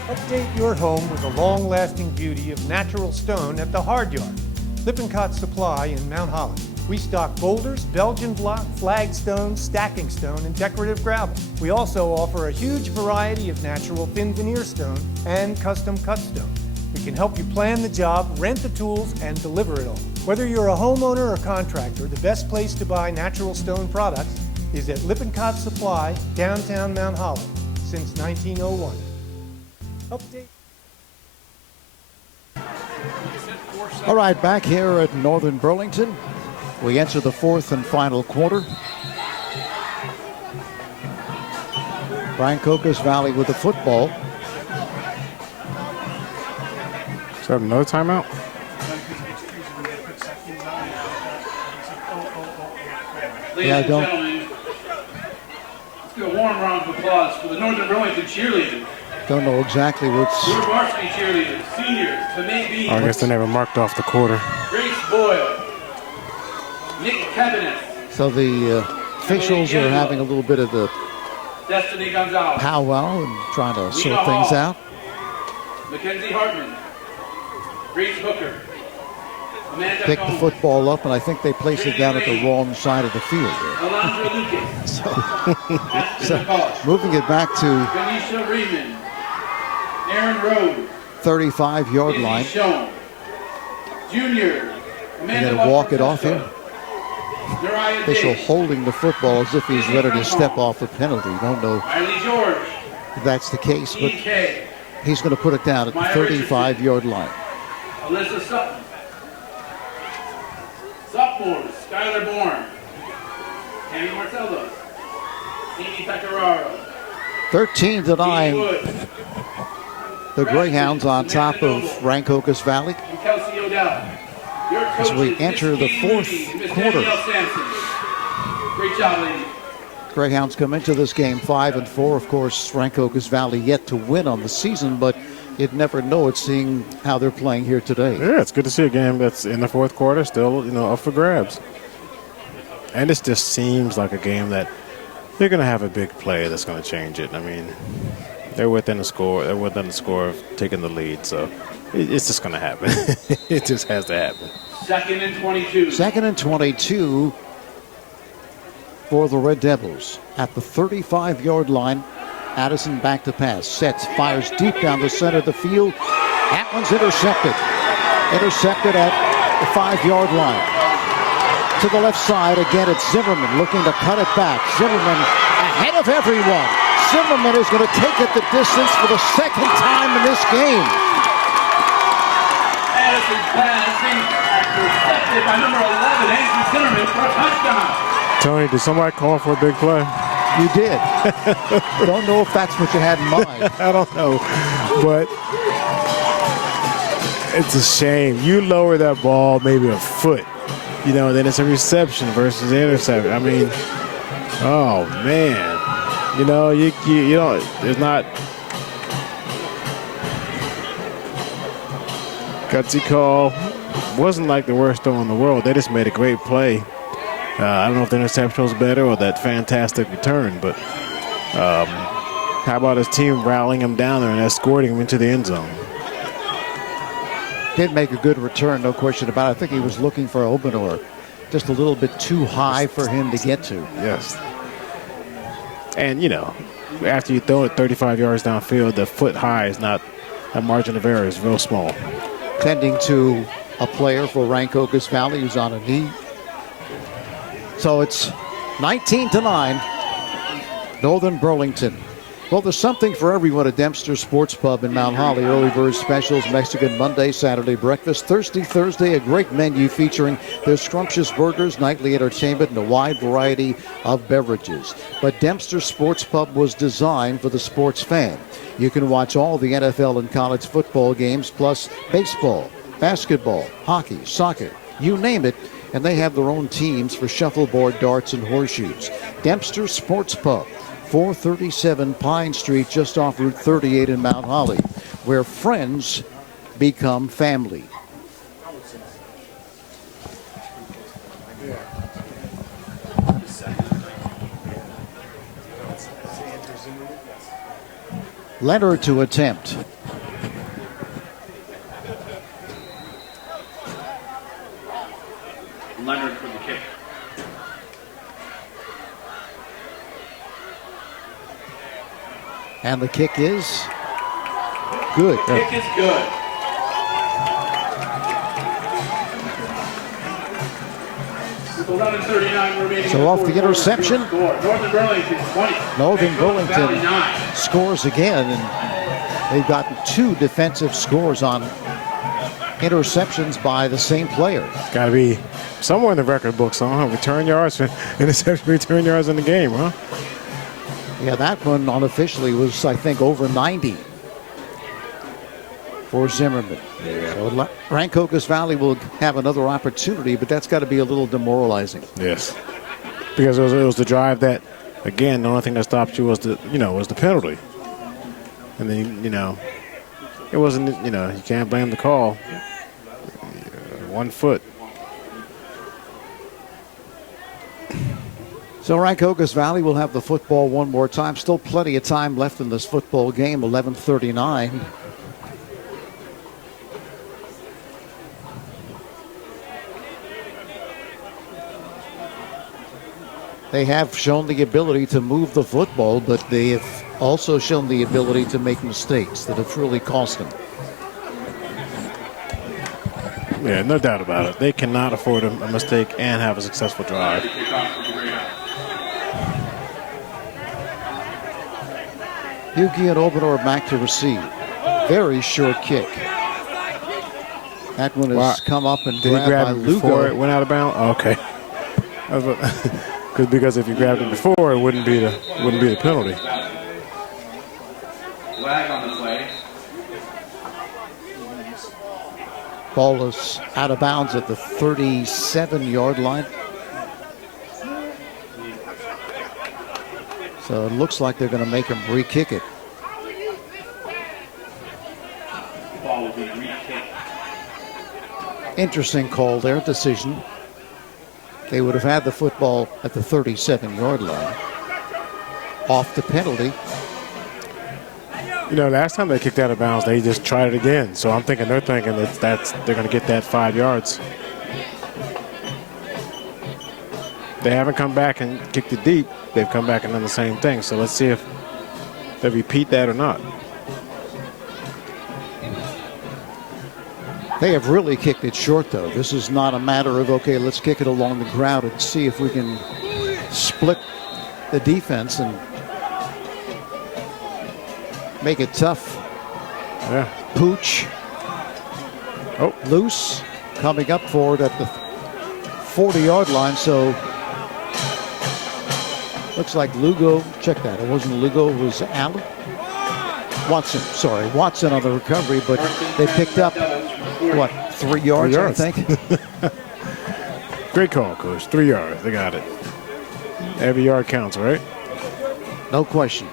Update your home with the long-lasting beauty of natural stone at the Hard Yard. Lippincott Supply in Mount Holly. We stock boulders, Belgian block, flagstone, stacking stone, and decorative gravel. We also offer a huge variety of natural thin veneer stone and custom cut stone. We can help you plan the job, rent the tools, and deliver it all. Whether you're a homeowner or contractor, the best place to buy natural stone products is at Lippincott Supply, downtown Mount Holly, since 1901. Update. All right, back here at Northern Burlington, we enter the fourth and final quarter. Rancocas Valley with the football. Is that another timeout? Ladies Yeah, I and don't- gentlemen, let's do a warm round of applause for the Northern Burlington cheerleaders. Don't know exactly what's... Your varsity cheerleaders, seniors, Tanae B, Oh, I guess they never marked off the quarter. Grace Boyle, Nick Cabinet, So the officials are having a little bit of the Destiny Gonzalez, powwow and trying to sort things out. Mackenzie Hartman, Grace Hooker, Amanda Pick the Combs, football up, and I think they placed it down at the wrong side of the field there. Alondra Lucas, Aspen McCall, Moving it back to Venetia Reeman, Aaron Rhodes, 35-yard line. Izzy Schoen, Junior, They're Amanda going to walk it Walker off here. Uriah Official Diggs, holding the football as if he's ready to step off the penalty. Don't know Riley George, if that's the case, but EK, he's going to put it down at the 35-yard line. Alyssa Sutton. Sophomores, Skylar Bourne, Tammy Marcello, Amy Pecoraro, 13-9, Wood, the Greyhounds on top of Rancocas Valley. and Kelsey Odell. Your As coaches, we Miss enter the Katie fourth Mooney, Miss quarter. Danielle Sampson. Great job, ladies. Greyhounds come into this game 5-4. Of course, Rancocas Valley yet to win on the season, but you'd never know it seeing how they're playing here today. Yeah, it's good to see a game that's in the fourth quarter still, up for grabs. And this just seems like a game that they're going to have a big play that's going to change it. I mean, they're within the score. They're within the score of taking the lead, so it's just going to happen. It just has to happen. 2nd and 22. 2nd and 22 for the Red Devils at the 35-yard line. Addison back to pass, sets, fires deep down the center of the field. That one's intercepted. Intercepted at the 5-yard line. To the left side, again, it's Zimmerman looking to cut it back. Zimmerman ahead of everyone. Zimmerman is going to take it the distance for the second time in this game. Addison's passing intercepted by number 11, Andrew Zimmerman, for a touchdown. Tony, did somebody call for a big play? You did. Don't know if that's what you had in mind. I don't know, but it's a shame. You lower that ball maybe a foot, then it's a reception versus an interception. I mean, oh man, you don't. There's not gutsy call. Wasn't like the worst throw in the world. They just made a great play. I don't know if the interception was better or that fantastic return, but how about his team rallying him down there and escorting him into the end zone? Did make a good return, no question about it. I think he was looking for Obenor. Just a little bit too high for him to get to. Yes. And, after you throw it 35 yards downfield, the foot high is not, that margin of error is real small. Tending to a player for Rancocas Valley who's on a knee. So it's 19-9, Northern Burlington. Well, there's something for everyone at Dempster Sports Pub in Mount Holly. Early bird specials, Mexican Monday, Saturday breakfast, Thursday, a great menu featuring their scrumptious burgers, nightly entertainment, and a wide variety of beverages. But Dempster Sports Pub was designed for the sports fan. You can watch all the NFL and college football games, plus baseball, basketball, hockey, soccer, you name it. And they have their own teams for shuffleboard, darts, and horseshoes. Dempster Sports Pub, 437 Pine Street, just off Route 38 in Mount Holly, where friends become family. Leonard to attempt. Leonard for the kick. And the kick is good. Kick is good. With 11:39 remaining. So off the interception. Northern Burlington 20. Northern Rancocas Valley Burlington 9. scores again, and they've gotten 2 defensive scores on interceptions by the same player. Got to be somewhere in the record books, huh? Return yards, interception, return yards in the game, huh? Yeah, that one unofficially was, I think, over 90 for Zimmerman. Yeah. So Rancocas Valley will have another opportunity, but that's got to be a little demoralizing. Yes, because it was the drive that, again, the only thing that stopped you was the penalty, and then it wasn't you can't blame the call. 1 foot. So Rancocas Valley will have the football one more time. Still plenty of time left in this football game. 11:39. They have shown the ability to move the football, but they have also shown the ability to make mistakes that have really cost them. Yeah, no doubt about it. They cannot afford a mistake and have a successful drive. Hugie and Obrador back to receive. Very short kick. That one has come up and Did he grabbed grab by it before Lugo. it went out of bounds? Oh, okay. Because if you grabbed it before, it wouldn't be the penalty. Flag on the play. Ball is out of bounds at the 37-yard line. So it looks like they're going to make him re-kick it. Ball will be re-kicked. Interesting call there, decision. They would have had the football at the 37-yard line. Off the penalty. Last time they kicked out of bounds, they just tried it again. So I'm thinking they're thinking that they're going to get that 5 yards. They haven't come back and kicked it deep. They've come back and done the same thing. So let's see if they repeat that or not. They have really kicked it short, though. This is not a matter of, okay, let's kick it along the ground and see if we can split the defense and make it tough. Yeah. Pooch. Loose. Coming up for it at the 40-yard line. So looks like Lugo. Check that. It wasn't Lugo. It was Allen. Watson. Sorry. Watson on the recovery. But they picked up, what, 3 yards, I think? Great call, Coach. 3 yards. They got it. Every yard counts, right? No question.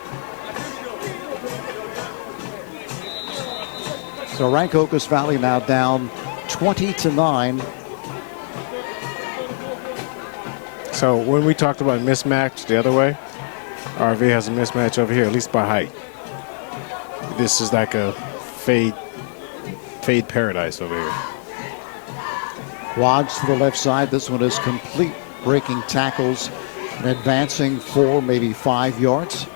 So Rancocas Valley now down 20-9. So when we talked about mismatch the other way, RV has a mismatch over here, at least by height. This is like a fade paradise over here. Wads to the left side. This one is complete, breaking tackles and advancing 4, maybe 5 yards.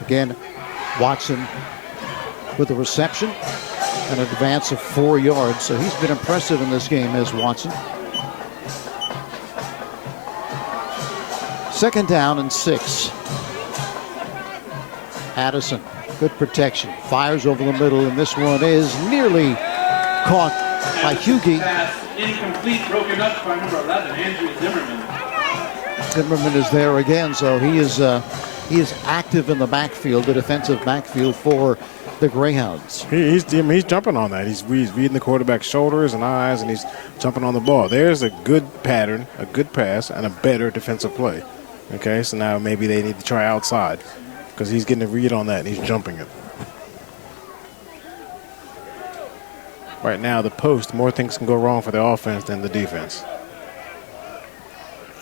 Again, Watson with the reception, an advance of 4 yards. So he's been impressive in this game as Watson. 2nd down and 6. Addison, good protection, fires over the middle, and this one is nearly caught by Hugie. Pass incomplete, broken up by number 11, Andrew Zimmerman. Zimmerman is there again, so he is active in the backfield, the defensive backfield for the Greyhounds. He's jumping on that. He's reading the quarterback's shoulders and eyes, and he's jumping on the ball. There's a good pattern, a good pass, and a better defensive play. Okay, so now maybe they need to try outside because he's getting a read on that, and he's jumping it. Right now, the post, more things can go wrong for the offense than the defense.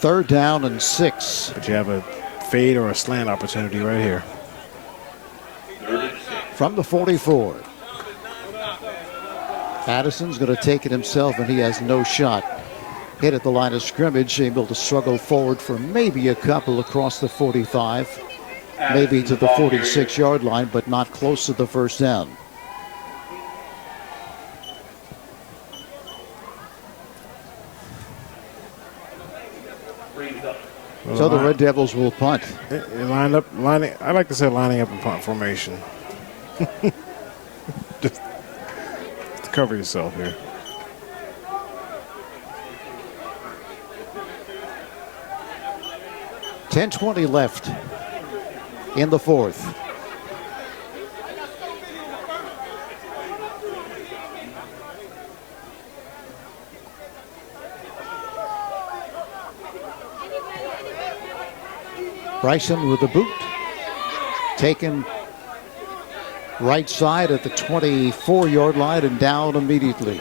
3rd down and 6. But you have a fade or a slant opportunity right here. From the 44. Addison's going to take it himself, and he has no shot. Hit at the line of scrimmage, able to struggle forward for maybe a couple across the 45, maybe to the 46-yard line, but not close to the 1st down. So the Red Devils will punt. I like to say lining up in punt formation. Just to cover yourself here. .10:20 left in the fourth. Bryson with the boot. Taken right side at the 24-yard line and down immediately.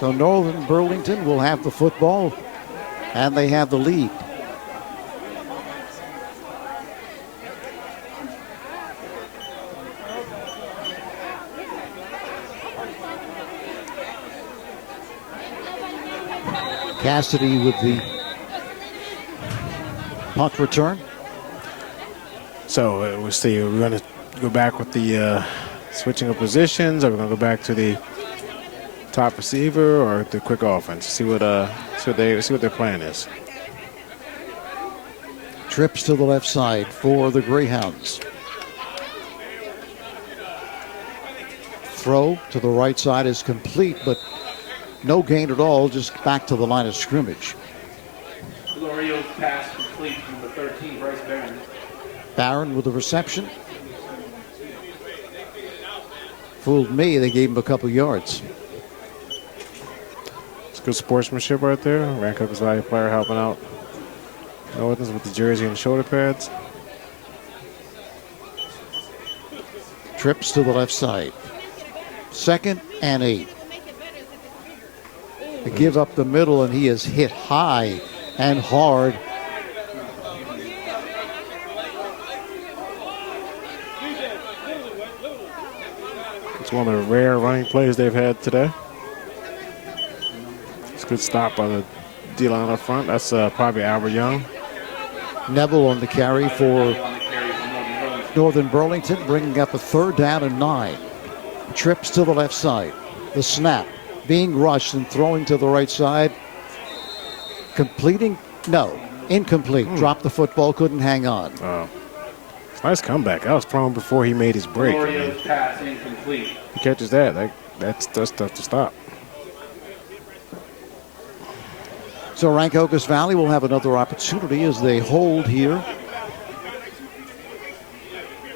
So Northern Burlington will have the football, and they have the lead. Cassidy with the punt return. So we'll see. We're going to go back with the switching of positions. Or we're going to go back to the top receiver or the quick offense. See what their plan is. Trips to the left side for the Greyhounds. Throw to the right side is complete, but no gain at all, just back to the line of scrimmage. Glorio's pass complete from the 13, Bryce Barron. Barron with the reception. Fooled me, they gave him a couple yards. It's good sportsmanship right there. Rancocas value player helping out Northerns with the jersey and shoulder pads. Trips to the left side. 2nd and 8. They give up the middle, and he is hit high and hard. It's one of the rare running plays they've had today. It's a good stop by the D-line up front. That's probably Albert Young. Neville on the carry for Northern Burlington, bringing up a 3rd down and 9. Trips to the left side. The snap. Being rushed and throwing to the right side. Completing, no, incomplete. Dropped the football, couldn't hang on. Nice comeback. I was thrown before he made his break. Glorio's pass incomplete. He catches that. That's tough to stop. So Rancocas Valley will have another opportunity as they hold here.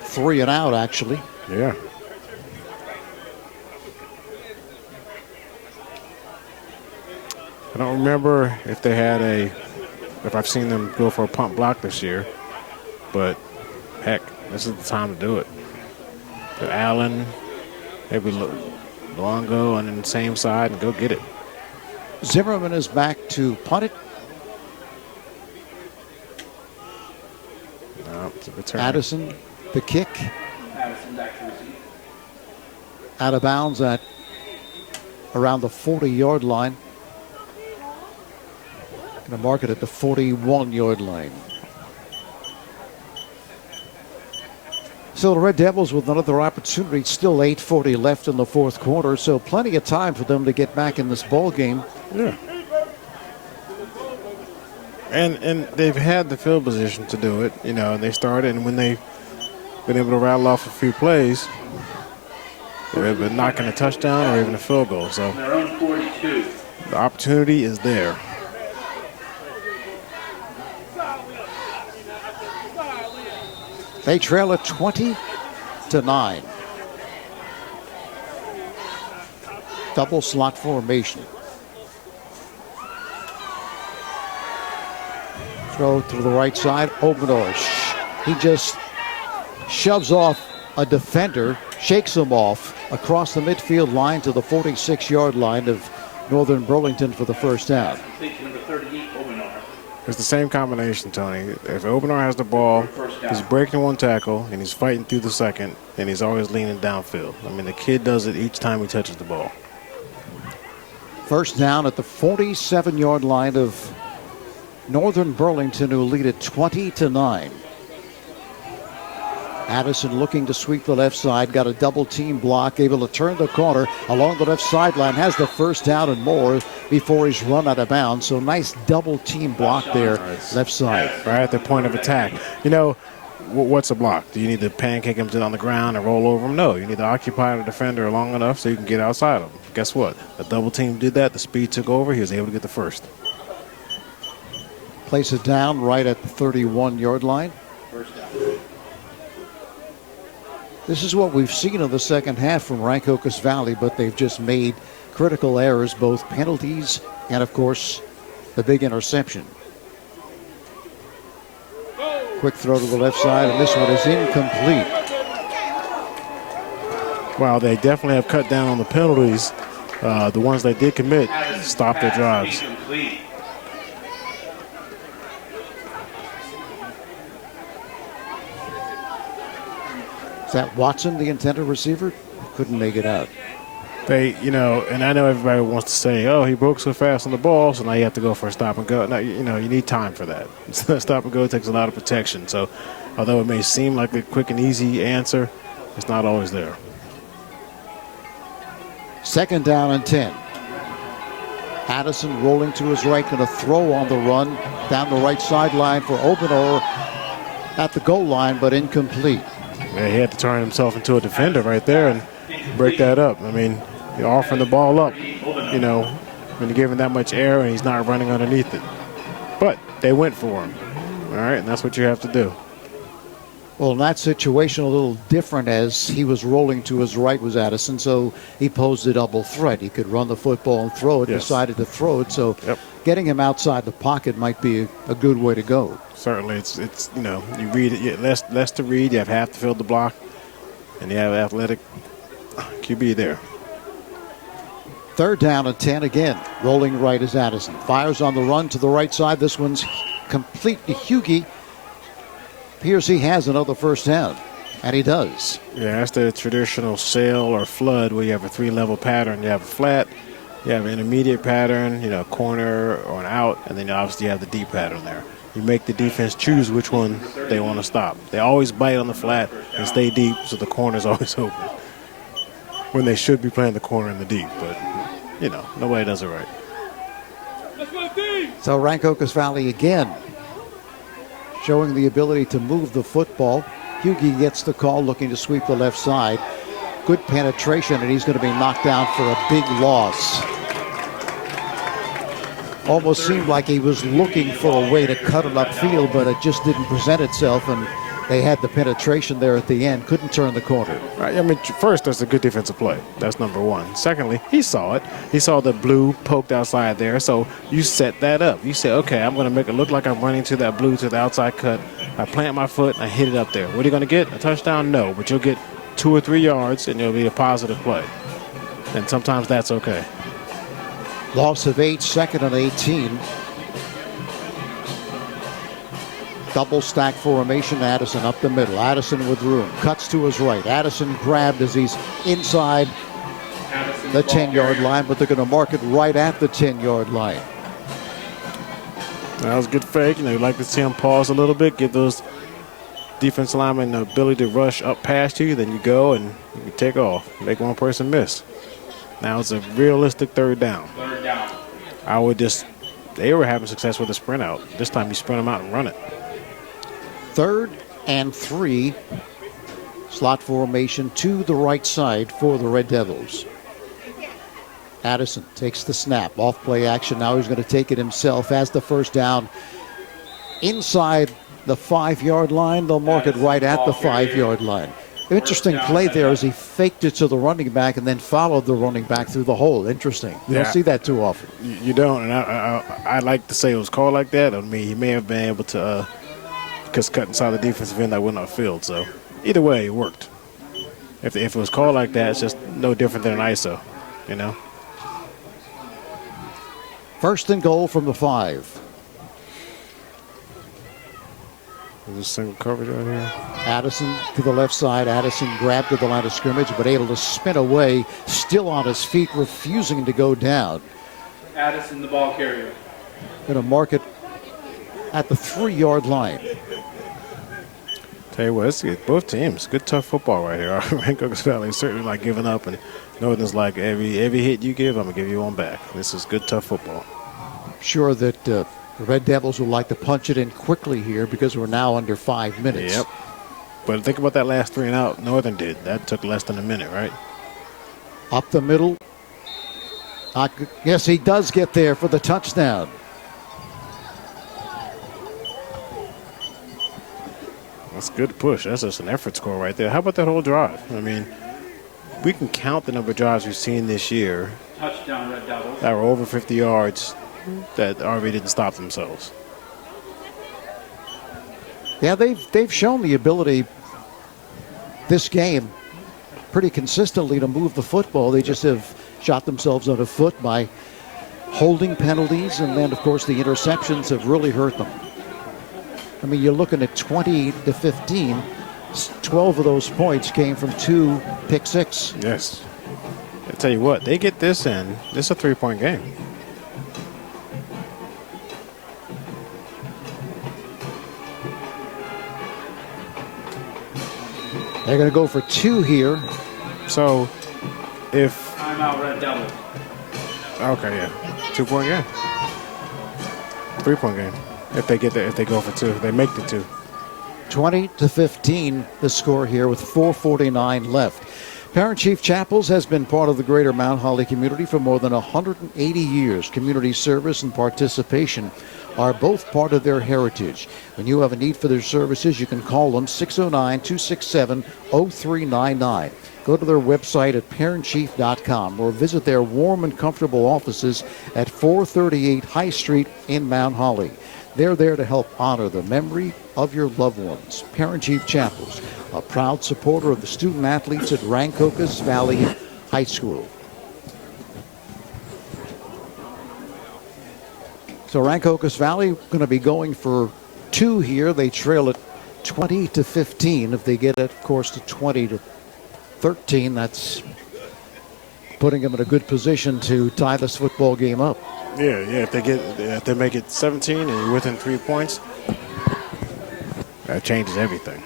3 and out, actually. Yeah. I don't remember if I've seen them go for a punt block this year, but heck, this is the time to do it. Allen, maybe Longo on the same side and go get it. Zimmerman is back to punt it. No, it's a return. Addison, the kick. Addison back to receive. Out of bounds at around the 40-yard line. Going to mark it at the 41-yard line. So the Red Devils with another opportunity. Still 8:40 left in the fourth quarter, so plenty of time for them to get back in this ball game. Yeah. And they've had the field position to do it. You know, they started, and when they've been able to rattle off a few plays, they've been knocking a touchdown or even a field goal. So Their own 42. the opportunity is there. They trail at 20-9. Double slot formation. Throw to the right side. Obrador. He just shoves off a defender, shakes him off across the midfield line to the 46-yard line of Northern Burlington for the first down. Complete to number 38, Obenar. It's the same combination, Tony. If Obenar has the ball, he's breaking one tackle, and he's fighting through the second, and he's always leaning downfield. I mean, the kid does it each time he touches the ball. First down at the 47-yard line of Northern Burlington, who lead at 20-9. Addison looking to sweep the left side, got a double team block, able to turn the corner along the left sideline, has the first down and more before he's run out of bounds. So nice double team block there, left side. Right at the point of attack. You know, what's a block? Do you need to pancake him on the ground and roll over him? No, you need to occupy the defender long enough so you can get outside of him. Guess what? A double team did that. The speed took over. He was able to get the first. Place it down right at the 31-yard line. First down. This is what we've seen in the second half from Rancocas Valley, but they've just made critical errors, both penalties and, of course, the big interception. Quick throw to the left side, and this one is incomplete. Wow, they definitely have cut down on the penalties. The ones they did commit stopped their drives. Incomplete. Is that Watson, the intended receiver? Couldn't make it out. They, you know, and I know everybody wants to say, oh, he broke so fast on the ball, so now you have to go for a stop and go. Now, you know, you need time for that. Stop and go takes a lot of protection. So although it may seem like a quick and easy answer, it's not always there. Second down and 10. Addison rolling to his right, going to throw on the run down the right sideline for Obenor at the goal line, but incomplete. Yeah, he had to turn himself into a defender right there and break that up. I mean, you're offering the ball up, you know, when you're giving that much air and he's not running underneath it. But they went for him, all right, and that's what you have to do. Well, in that situation, a little different as he was rolling to his right was Addison, so he posed a double threat. He could run the football and throw it, decided to throw it, so getting him outside the pocket might be a good way to go. Certainly, it's you know, you read it, less to read, you have half to field the block, and you have athletic QB there. Third down and 10 again. Rolling right is Addison. Fires on the run to the right side. This one's complete to Hughie. Appears he has another first down, and he does. Yeah, that's the traditional sail or flood where you have a three-level pattern. You have a flat, you have an intermediate pattern, you know, corner or an out, and then obviously you have the deep pattern there. You make the defense choose which one they want to stop. They always bite on the flat and stay deep, so the corner's always open. When they should be playing the corner and the deep, but, you know, nobody does it right. So Rancocas Valley again showing the ability to move the football. Hughie gets the call, looking to sweep the left side. Good penetration, and he's going to be knocked down for a big loss. Almost seemed like he was looking for a way to cut it upfield, but it just didn't present itself, and they had the penetration there at the end. Couldn't turn the corner. Right. I mean, first, that's a good defensive play. That's number one. Secondly, he saw it. He saw the blue poked outside there, so you set that up. You say, okay, I'm going to make it look like I'm running to that blue to the outside cut. I plant my foot, and I hit it up there. What are you going to get? A touchdown? No, but you'll get 2 or 3 yards, and it'll be a positive play. And sometimes that's okay. Loss of 8, second and 18. Double stack formation. Addison up the middle. Addison with room. Cuts to his right. Addison grabbed as he's inside the 10-yard line, but they're going to mark it right at the 10-yard line. That was a good fake. You know, you like to see him pause a little bit, give those defense linemen the ability to rush up past you. Then you go and you take off. Make one person miss. Now it's a realistic third down. I would just, they were having success with the sprint out. This time you sprint them out and run it. 3rd and 3. Slot formation to the right side for the Red Devils. Addison takes the snap. Off play action. Now he's going to take it himself. Has the first down inside the 5-yard line. They'll mark it right at the 5-yard line. Interesting play there as he faked it to the running back and then followed the running back through the hole. Interesting. You don't see that too often. You don't, and I like to say it was called like that. I mean, he may have been able to because cut inside the defensive end that went upfield. So either way, it worked. If it was called like that, it's just no different than an ISO, you know. 1st and goal from the 5. There's a single coverage right here. Addison to the left side. Addison grabbed to the line of scrimmage, but able to spin away, still on his feet, refusing to go down. Addison, the ball carrier. Going to mark it at the 3-yard line. Tell you what, it's both teams. Good tough football right here. Rancocas Valley is certainly not giving up, and Northern's like every hit you give, I'm gonna give you one back. This is good tough football. Sure that the Red Devils would like to punch it in quickly here because we're now under 5 minutes. Yep. But think about that last 3 and out Northern did. That took less than a minute, right? Up the middle. Yes, he does get there for the touchdown. That's a good push. That's just an effort score right there. How about that whole drive? I mean, we can count the number of drives we've seen this year Touchdown, Red Devils. that were over 50 yards that RV didn't stop themselves. Yeah, they've shown the ability this game pretty consistently to move the football. They just have shot themselves on the foot by holding penalties, and then, of course, the interceptions have really hurt them. I mean, you're looking at 20 to 15. 12 of those points came from 2 pick six. Yes. I tell you what, they get this in. This is a 3-point game. They're going to go for 2 here. So, if Timeout, Red Devils. okay, yeah, 2-point game, 3-point game. If they get there, if they go for 2, they make the 2. 20 to 15, the score here with 4:49 left. Parent Chief Chapels has been part of the greater Mount Holly community for more than 180 years. Community service and participation are both part of their heritage. When you have a need for their services, you can call them 609-267-0399. Go to their website at parentchief.com or visit their warm and comfortable offices at 438 High Street in Mount Holly. They're there to help honor the memory of your loved ones. Parent Chief Chapels, a proud supporter of the student athletes at Rancocas Valley High School. So Rancocas Valley going to be going for 2 here. They trail it 20 to 15. If they get it, of course, to 20 to 13, that's putting them in a good position to tie this football game up. Yeah. If they make it 17 and you're within 3 points, that changes everything.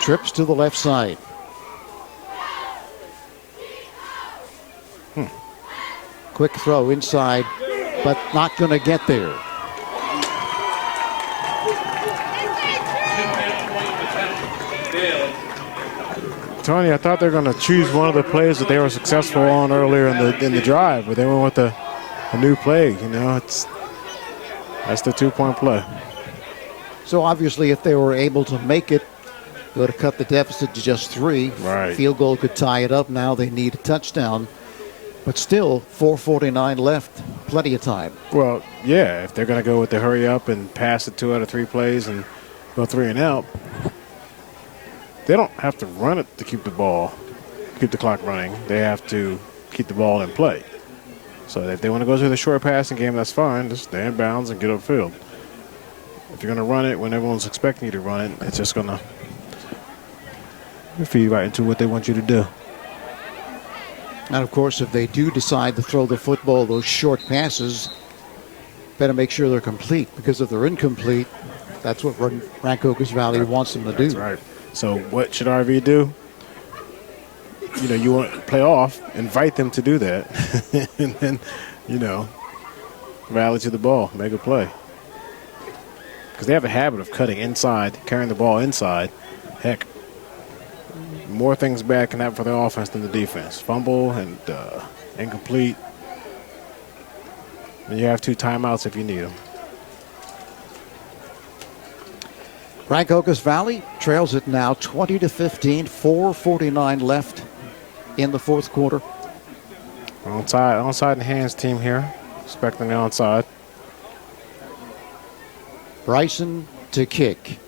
Trips to the left side. Quick throw inside, but not going to get there. Tony, I thought they were going to choose one of the plays that they were successful on earlier in the drive, but they went with a new play. You know, that's the 2-point play. So obviously, if they were able to make it, they would have cut the deficit to just 3. Right. Field goal could tie it up. Now they need a touchdown. But still, 4:49 left. Plenty of time. Well, yeah, if they're going to go with the hurry up and pass it 2 out of 3 plays and go 3 and out, they don't have to run it to keep the clock running. They have to keep the ball in play. So if they want to go through the short passing game, that's fine. Just stay in bounds and get upfield. If you're going to run it when everyone's expecting you to run it, it's just going to feed right into what they want you to do. And, of course, if they do decide to throw the football, those short passes, better make sure they're complete. Because if they're incomplete, that's what Rancocas Valley wants them to do. That's right. So what should RV do? You know, you want to play off, invite them to do that. And then, you know, rally to the ball, make a play. Because they have a habit of cutting inside, carrying the ball inside. Heck, more things bad can happen for the offense than the defense. Fumble and incomplete. And you have 2 timeouts if you need them. Rancocas Valley trails it now 20 to 15. 4:49 left in the fourth quarter. Onside and hands team here. Expecting the onside. Bryson to kick.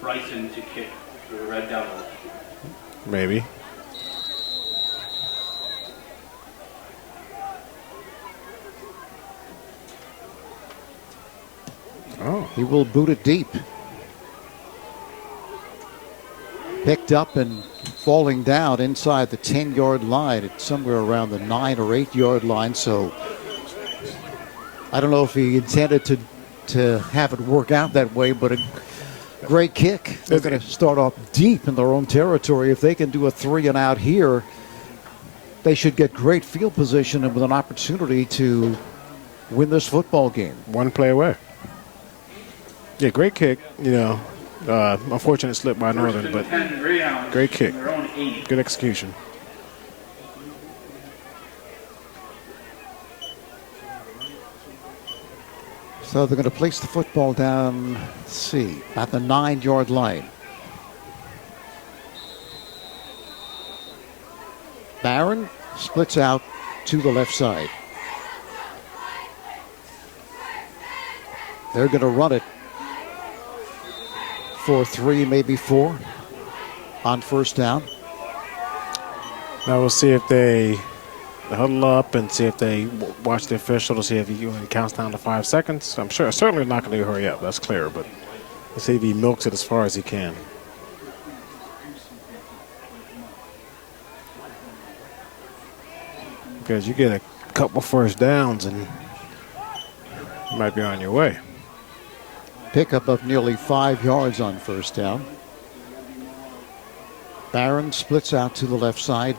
Bryson to kick for the Red Devils. Maybe. Oh. He will boot it deep. Picked up and falling down inside the 10-yard line. It's somewhere around the 9 or 8-yard line. So I don't know if he intended to have it work out that way, but a great kick. They're going to start off deep in their own territory. If they can do a 3-and-out here, they should get great field position and with an opportunity to win this football game. One play away. Yeah, great kick. Unfortunate slip by Northern, but great kick. Good execution. So they're going to place the football down, let's see, at the 9-yard line. Barron splits out to the left side. They're going to run it for 3, maybe 4 on first down. Now we'll see if they huddle up and see if they watch the official to see if he counts down to 5 seconds. I'm sure, certainly not going to hurry up. That's clear, but let's see if he milks it as far as he can. Because you get a couple first downs and you might be on your way. Pickup of nearly 5 yards on first down. Barron splits out to the left side.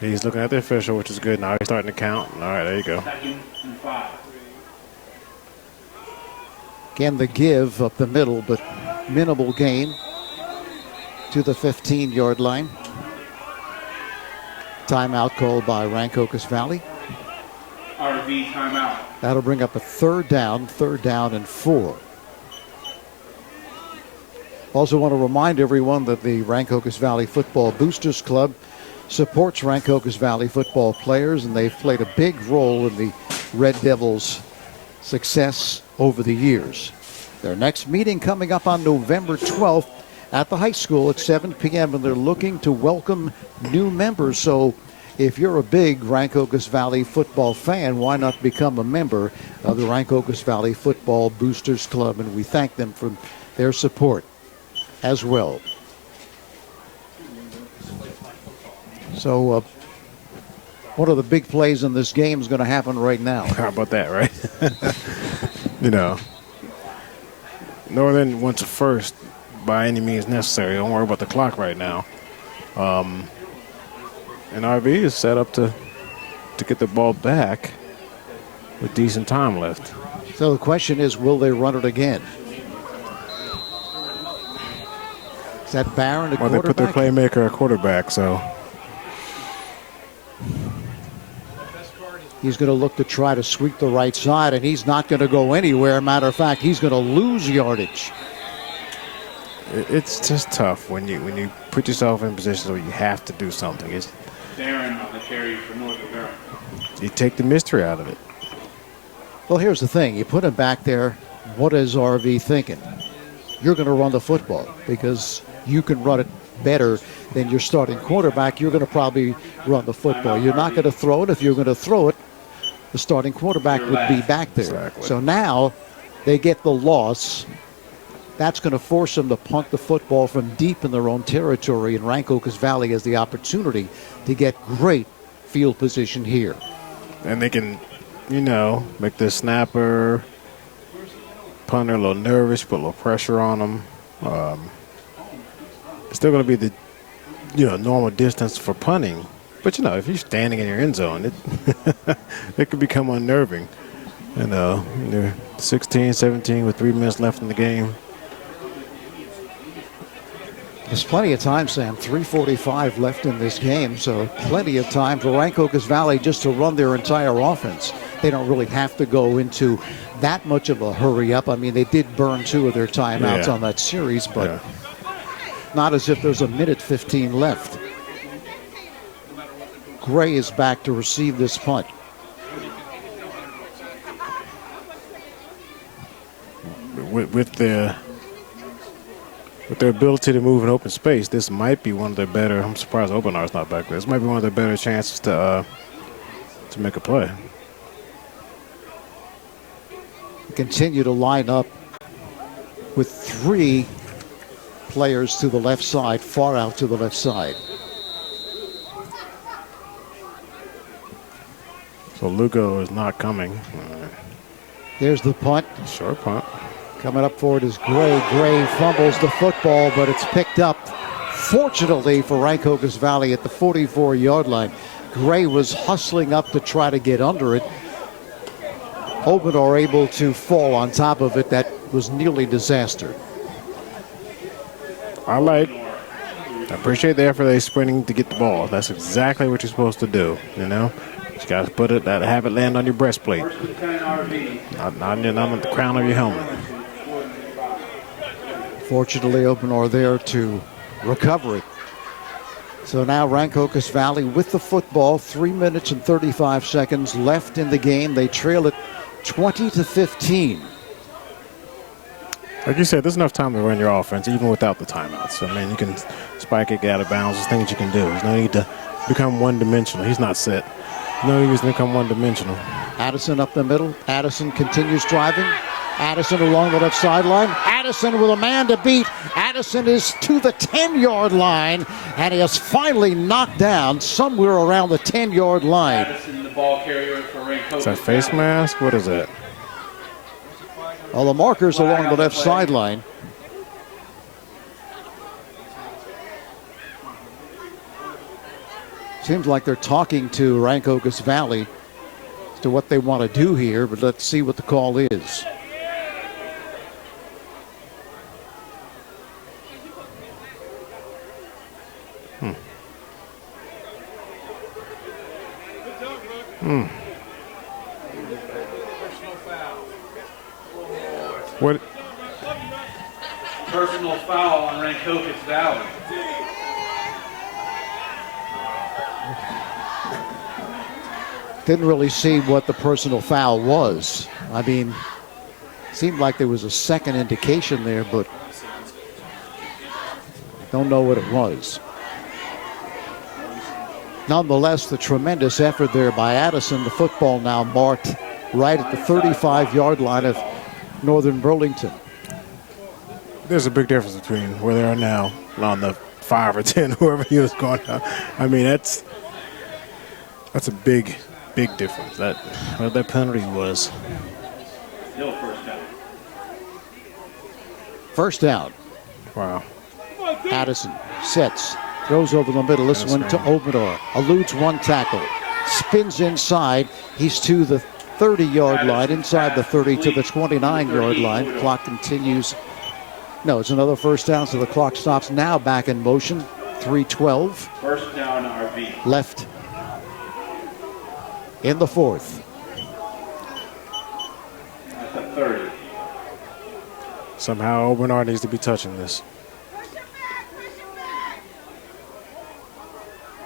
He's looking at the official, which is good. Now he's starting to count. All right, there you go. Again, the give up the middle, but minimal gain to the 15-yard line. Timeout called by Rancocas Valley. RV timeout. That'll bring up a third down and 4. Also want to remind everyone that the Rancocas Valley Football Boosters Club supports Rancocas Valley football players, and they've played a big role in the Red Devils' success over the years. Their next meeting coming up on November 12th at the high school at 7 p.m., and they're looking to welcome new members. So if you're a big Rancocas Valley football fan, why not become a member of the Rancocas Valley Football Boosters Club? And we thank them for their support as well. So one of the big plays in this game is going to happen right now. How about that, right? Northern wants a first by any means necessary. Don't worry about the clock right now. And RV is set up to get the ball back with decent time left. So the question is, will they run it again? Is that Barron, the quarterback? They put their playmaker at quarterback, so. He's going to look to try to sweep the right side, and he's not going to go anywhere. Matter of fact, he's going to lose yardage. It's just tough when you put yourself in positions where you have to do something. It's Darren on the carry for Northern Barron. You take the mystery out of it. Well, here's the thing. You put him back there, what is RV thinking? You're going to run the football because you can run it better than your starting quarterback. You're going to probably run the football. You're not going to throw it. If you're going to throw it, the starting quarterback would be back there. Exactly. So now they get the loss. That's going to force them to punt the football from deep in their own territory, and Rancocas Valley has the opportunity to get great field position here. And they can, make the snapper, punter a little nervous, put a little pressure on them. It's still going to be the, normal distance for punting. But, if you're standing in your end zone, it could become unnerving. They're 16, 17 with 3 minutes left in the game. There's plenty of time, Sam. 3:45 left in this game, so plenty of time for Rancocas Valley just to run their entire offense. They don't really have to go into that much of a hurry up. I mean, they did burn 2 of their timeouts on that series, but not as if there's a minute 15 left. Gray is back to receive this punt. With their ability to move in open space, this might be one of their better. I'm surprised Obenar's not back there. This might be one of their better chances to make a play. Continue to line up with 3 players to the left side, far out to the left side. So Lugo is not coming. All right. Here's the punt. Short punt. Coming up for it is Gray. Gray fumbles the football, but it's picked up, fortunately, for Rancocas Valley at the 44-yard line. Gray was hustling up to try to get under it. Obador able to fall on top of it. That was nearly disaster. I appreciate the effort they're sprinting to get the ball. That's exactly what you're supposed to do, you know? You got to put it, have it land on your breastplate, not on the crown of your helmet. Fortunately, Obador there to recover it. So now Rancocas Valley with the football, 3 minutes and 35 seconds left in the game. They trail it 20-15. Like you said, there's enough time to run your offense, even without the timeouts. I mean, you can spike it, get out of bounds. There's things you can do. There's no need to become one-dimensional. He's not set. No need to become one-dimensional. Addison up the middle. Addison continues driving. Addison along the left sideline. Addison with a man to beat. Addison is to the 10-yard line, and he is finally knocked down somewhere around the 10-yard line. Addison, the ball carrier for Rancocas. Is that face mask? What is that? Well, the markers along the left sideline. Seems like they're talking to Rancocas Valley as to what they want to do here, but let's see what the call is. What? Personal foul on Rancocas Valley. Didn't really see what the personal foul was. I mean, seemed like there was a second indication there, but don't know what it was. Nonetheless, the tremendous effort there by Addison. The football now marked right at the 35-yard line of Northern Burlington. There's a big difference between where they are now on the 5 or 10, whoever he was going on. I mean, that's a big difference. That penalty was. Still first down. First down. Wow. Addison sets, throws over the middle. This one to Obador. Eludes one tackle. Spins inside. He's to the 30-yard line, inside the 30 to the 29-yard line. Clock continues. No, it's another first down, so the clock stops now. Back in motion. 3:12. First down, RV. Left in the fourth. At the 30. Somehow Bernard needs to be touching this.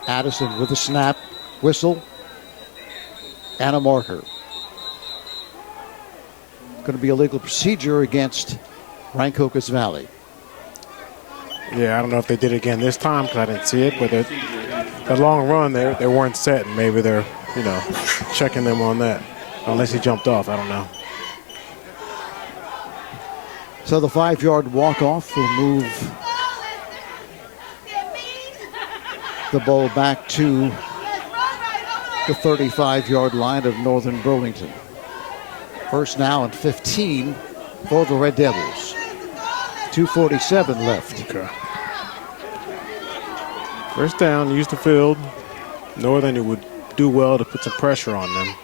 Addison with a snap, whistle, and a marker. Going to be a legal procedure against Rancocas Valley. Yeah, I don't know if they did it again this time because I didn't see it, but that long run, they weren't set, and maybe they're, checking them on that. Unless he jumped off, I don't know. So the 5-yard walk-off will move the ball back to the 35-yard line of Northern Burlington. First now and 15 for the Red Devils. 2:47 left. Okay. First down, use the field. Northern, it would do well to put some pressure on them.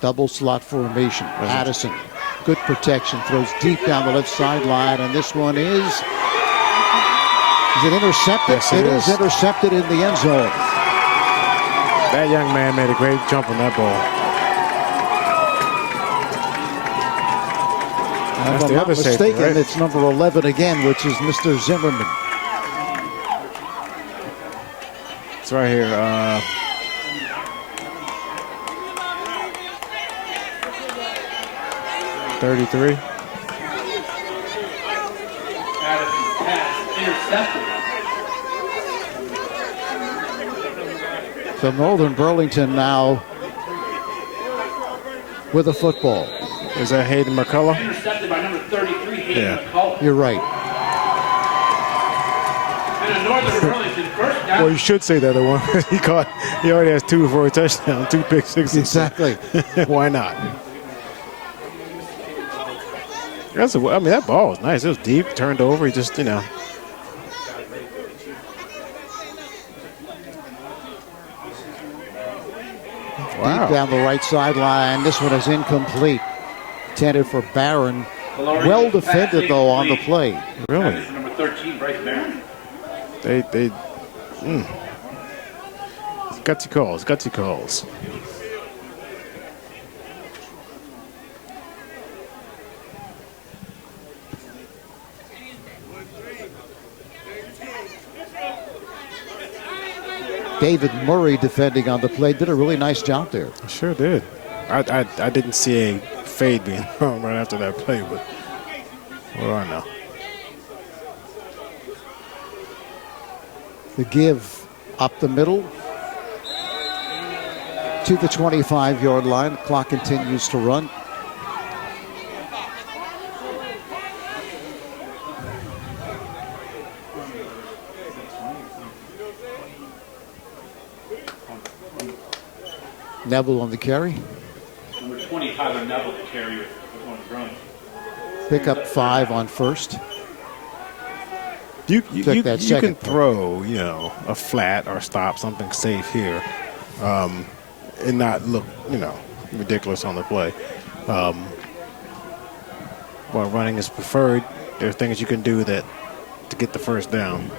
Double slot formation. Addison, good protection, throws deep down the left sideline, and this one is it intercepted? Yes, it is intercepted in the end zone. That young man made a great jump on that ball. If I'm not mistaken, right? It's number 11 again, which is Mr. Zimmerman. It's right here. 33. Addison's pass intercepted. So Northern Burlington now with the football. Is that Hayden McCullough? Intercepted by number 33, Hayden McCullough. You're right. And a Northern Burlington First down. Well, you should say that the one he caught. He already has 2 for a touchdown, 2 pick sixes. Exactly. Why not? I mean, that ball was nice. It was deep, turned over. He just, Wow. Deep down the right sideline. This one is incomplete. Intended for Barron. Well defended, though, on the play. Really? Number 13, Bryce Barron. Gutsy calls. David Murray defending on the play. Did a really nice job there. Sure did. I didn't see a fade being thrown right after that play, but what do I know? The give up the middle to the 25-yard line. The clock continues to run. Neville on the carry. Number 25 on Neville to carry with one run. Pick up 5 on first. You that can second throw, a flat or stop, something safe here, and not look, ridiculous on the play. While running is preferred, there are things you can do to get the first down.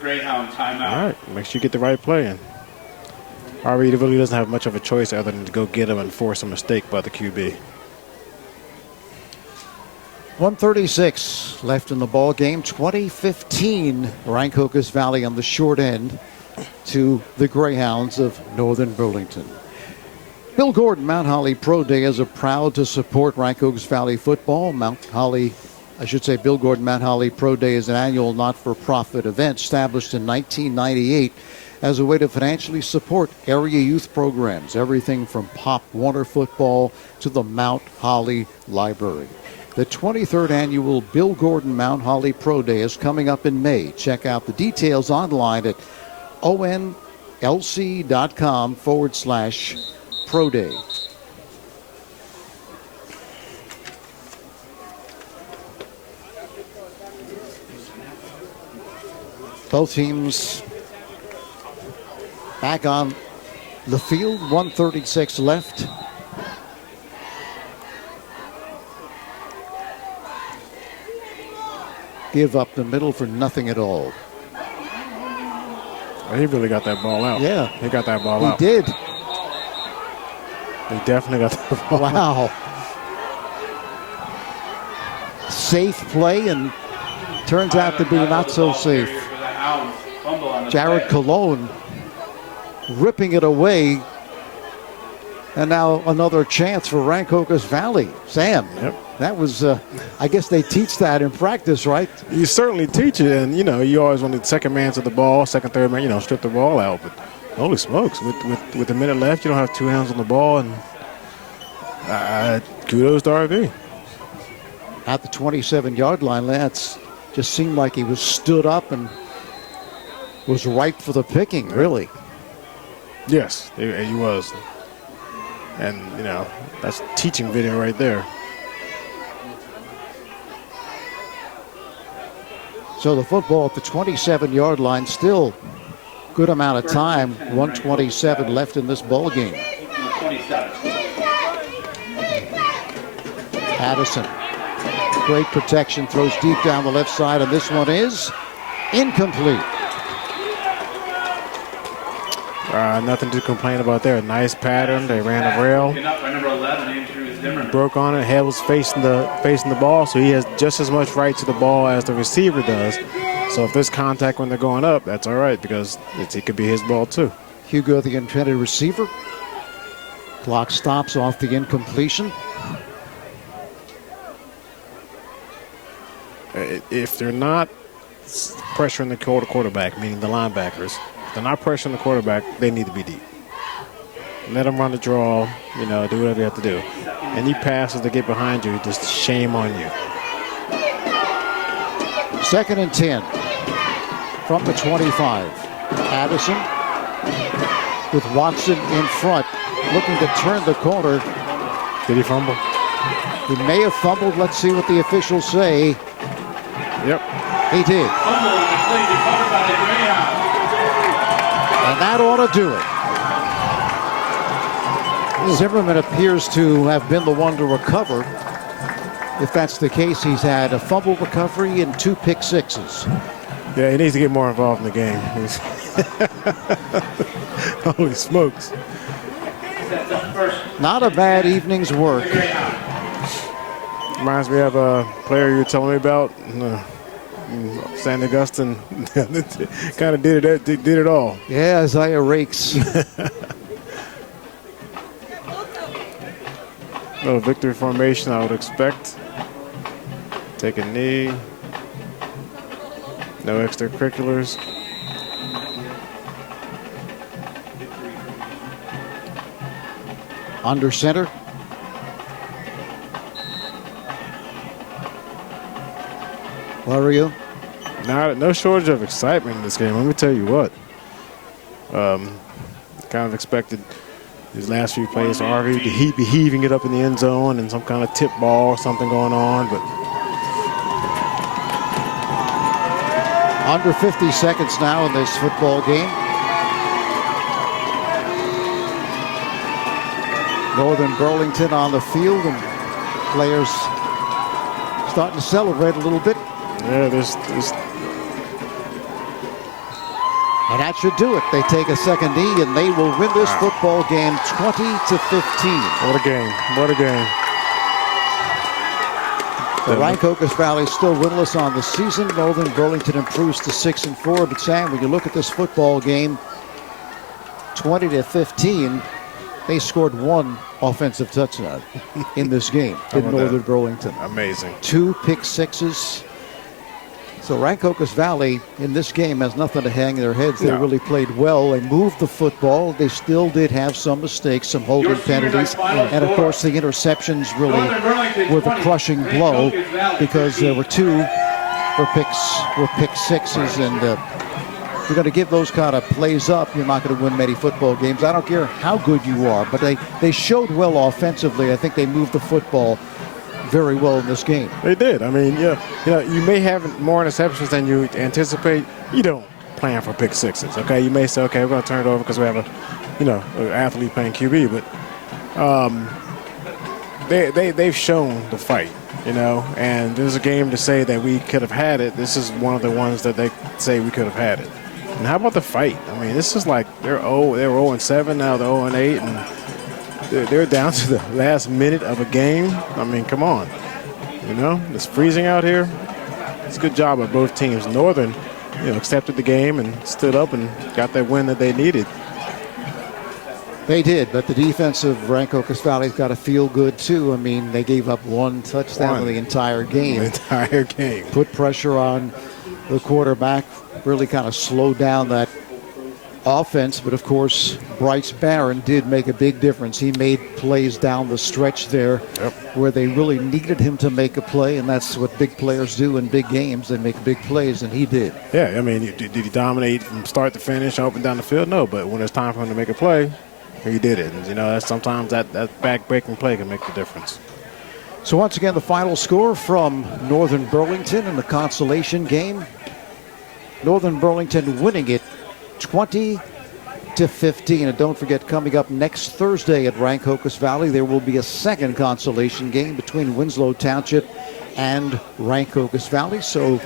Greyhound timeout. All right, make sure you get the right play in. RE really doesn't have much of a choice other than to go get him and force a mistake by the QB. 1:36 left in the ball game. 2015, Rancocas Valley on the short end to the Greyhounds of Northern Burlington. Bill Gordon Mount Holly Pro Day is proud to support Rancocas Valley football. Bill Gordon Mount Holly Pro Day is an annual not-for-profit event established in 1998 as a way to financially support area youth programs, everything from Pop Warner football to the Mount Holly Library. The 23rd annual Bill Gordon Mount Holly Pro Day is coming up in May. Check out the details online at onlc.com/Pro Day. Both teams back on the field. 1:36 left. Give up the middle for nothing at all. Well, he really got that ball out. Yeah. He got that ball out. He did. He definitely got that ball out. Wow. Safe play, and turns out to be not so safe. Jared Cologne ripping it away. And now another chance for Rancocas Valley. Sam, Yep. That was, I guess they teach that in practice, right? You certainly teach it, and, you always want the second man to the ball, second, third man, strip the ball out. But holy smokes, with a minute left, you don't have 2 hands on the ball, and kudos to RV. At the 27-yard line, Lance just seemed like he was stood up and was ripe for the picking, really. Yes, he was. And, that's teaching video right there. So the football at the 27-yard line, still good amount of time. 1:27 left in this ball game. 27. Addison, great protection, throws deep down the left side, and this one is incomplete. Nothing to complain about there. Nice pattern. They ran a rail. Number 11, Andrew Zimmerman. Broke on it. Head was facing the ball, so he has just as much right to the ball as the receiver does. So if there's contact when they're going up, that's all right, because it could be his ball too. Hugo, the intended receiver. Clock stops off the incompletion. If they're not pressuring the quarterback, meaning the linebackers, if they're not pressuring the quarterback, they need to be deep. Let them run the draw, do whatever you have to do. Any passes that get behind you, just shame on you. 2nd and 10 from the 25. Addison with Watson in front, looking to turn the corner. Did he fumble? He may have fumbled. Let's see what the officials say. Yep. He did. And that ought to do it. Zimmerman appears to have been the one to recover. If that's the case, he's had a fumble recovery and 2 pick sixes. Yeah, he needs to get more involved in the game. Holy smokes. Not a bad evening's work. Reminds me of a player you were telling me about, St. Augustine. Kind of did it all. Yeah, Isaiah Rakes. No victory formation, I would expect. Take a knee. No extracurriculars. Under center. Lario. No shortage of excitement in this game. Let me tell you what. Kind of expected these last few plays for RV to be heaving it up in the end zone and some kind of tip ball or something going on, but Under 50 seconds now in this football game. Northern Burlington on the field, and players starting to celebrate a little bit. yeah, there's And that should do it. They take a second knee, and they will win this football game 20-15. what a game. What a game. The Rancocas Valley still winless on the season. Northern Burlington improves to 6-4. But Sam, when you look at this football game, 20-15, they scored 1 offensive touchdown in this game in Northern Burlington. Amazing. 2 pick sixes. So Rancocas Valley in this game has nothing to hang their heads. They really played well. They moved the football. They still did have some mistakes, some holding penalties. And, of course, the interceptions really were the crushing blow because there were 2 were pick sixes. And if you're going to give those kind of plays up, you're not going to win many football games. I don't care how good you are, but they showed well offensively. I think they moved the football very well in this game. They did. I mean, you may have more interceptions than you anticipate. You don't plan for pick sixes, okay? You may say, okay, we're going to turn it over because we have an athlete playing QB, but they've shown the fight, and there's a game to say that we could have had it. This is one of the ones that they say we could have had it. And how about the fight? I mean, this is like they were 0-7, now they're 0-8, and they're down to the last minute of a game. I mean, come on. It's freezing out here. It's a good job by both teams. Northern, accepted the game and stood up and got that win that they needed. They did, but the defense of Rancocas Valley's got to feel good, too. I mean, they gave up 1 touchdown in the entire game. The entire game. Put pressure on the quarterback, really kind of slowed down that offense, but of course Bryce Barron did make a big difference. He made plays down the stretch there where they really needed him to make a play, and that's what big players do in big games. They make big plays, and he did. Yeah, I mean, did he dominate from start to finish, up and down the field? No, but when it's time for him to make a play, he did it. And, that's sometimes that back-breaking play can make the difference. So once again, the final score from Northern Burlington in the consolation game. Northern Burlington winning it 20-15. And don't forget, coming up next Thursday at Rancocas Valley, there will be a second consolation game between Winslow Township and Rancocas Valley. So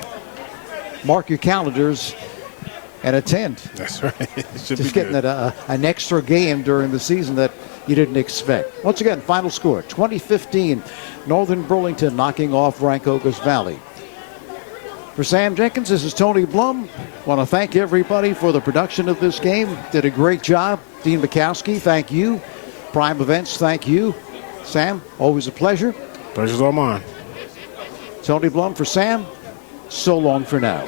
mark your calendars and attend. That's right. It should Just be getting an extra game during the season that you didn't expect. Once again, final score, 20-15. Northern Burlington knocking off Rancocas Valley. For Sam Jenkins, this is Tony Blum. Want to thank everybody for the production of this game. Did a great job. Dean Mikowski, thank you. Prime Events, thank you. Sam, always a pleasure. Pleasure's all mine. Tony Blum for Sam. So long for now.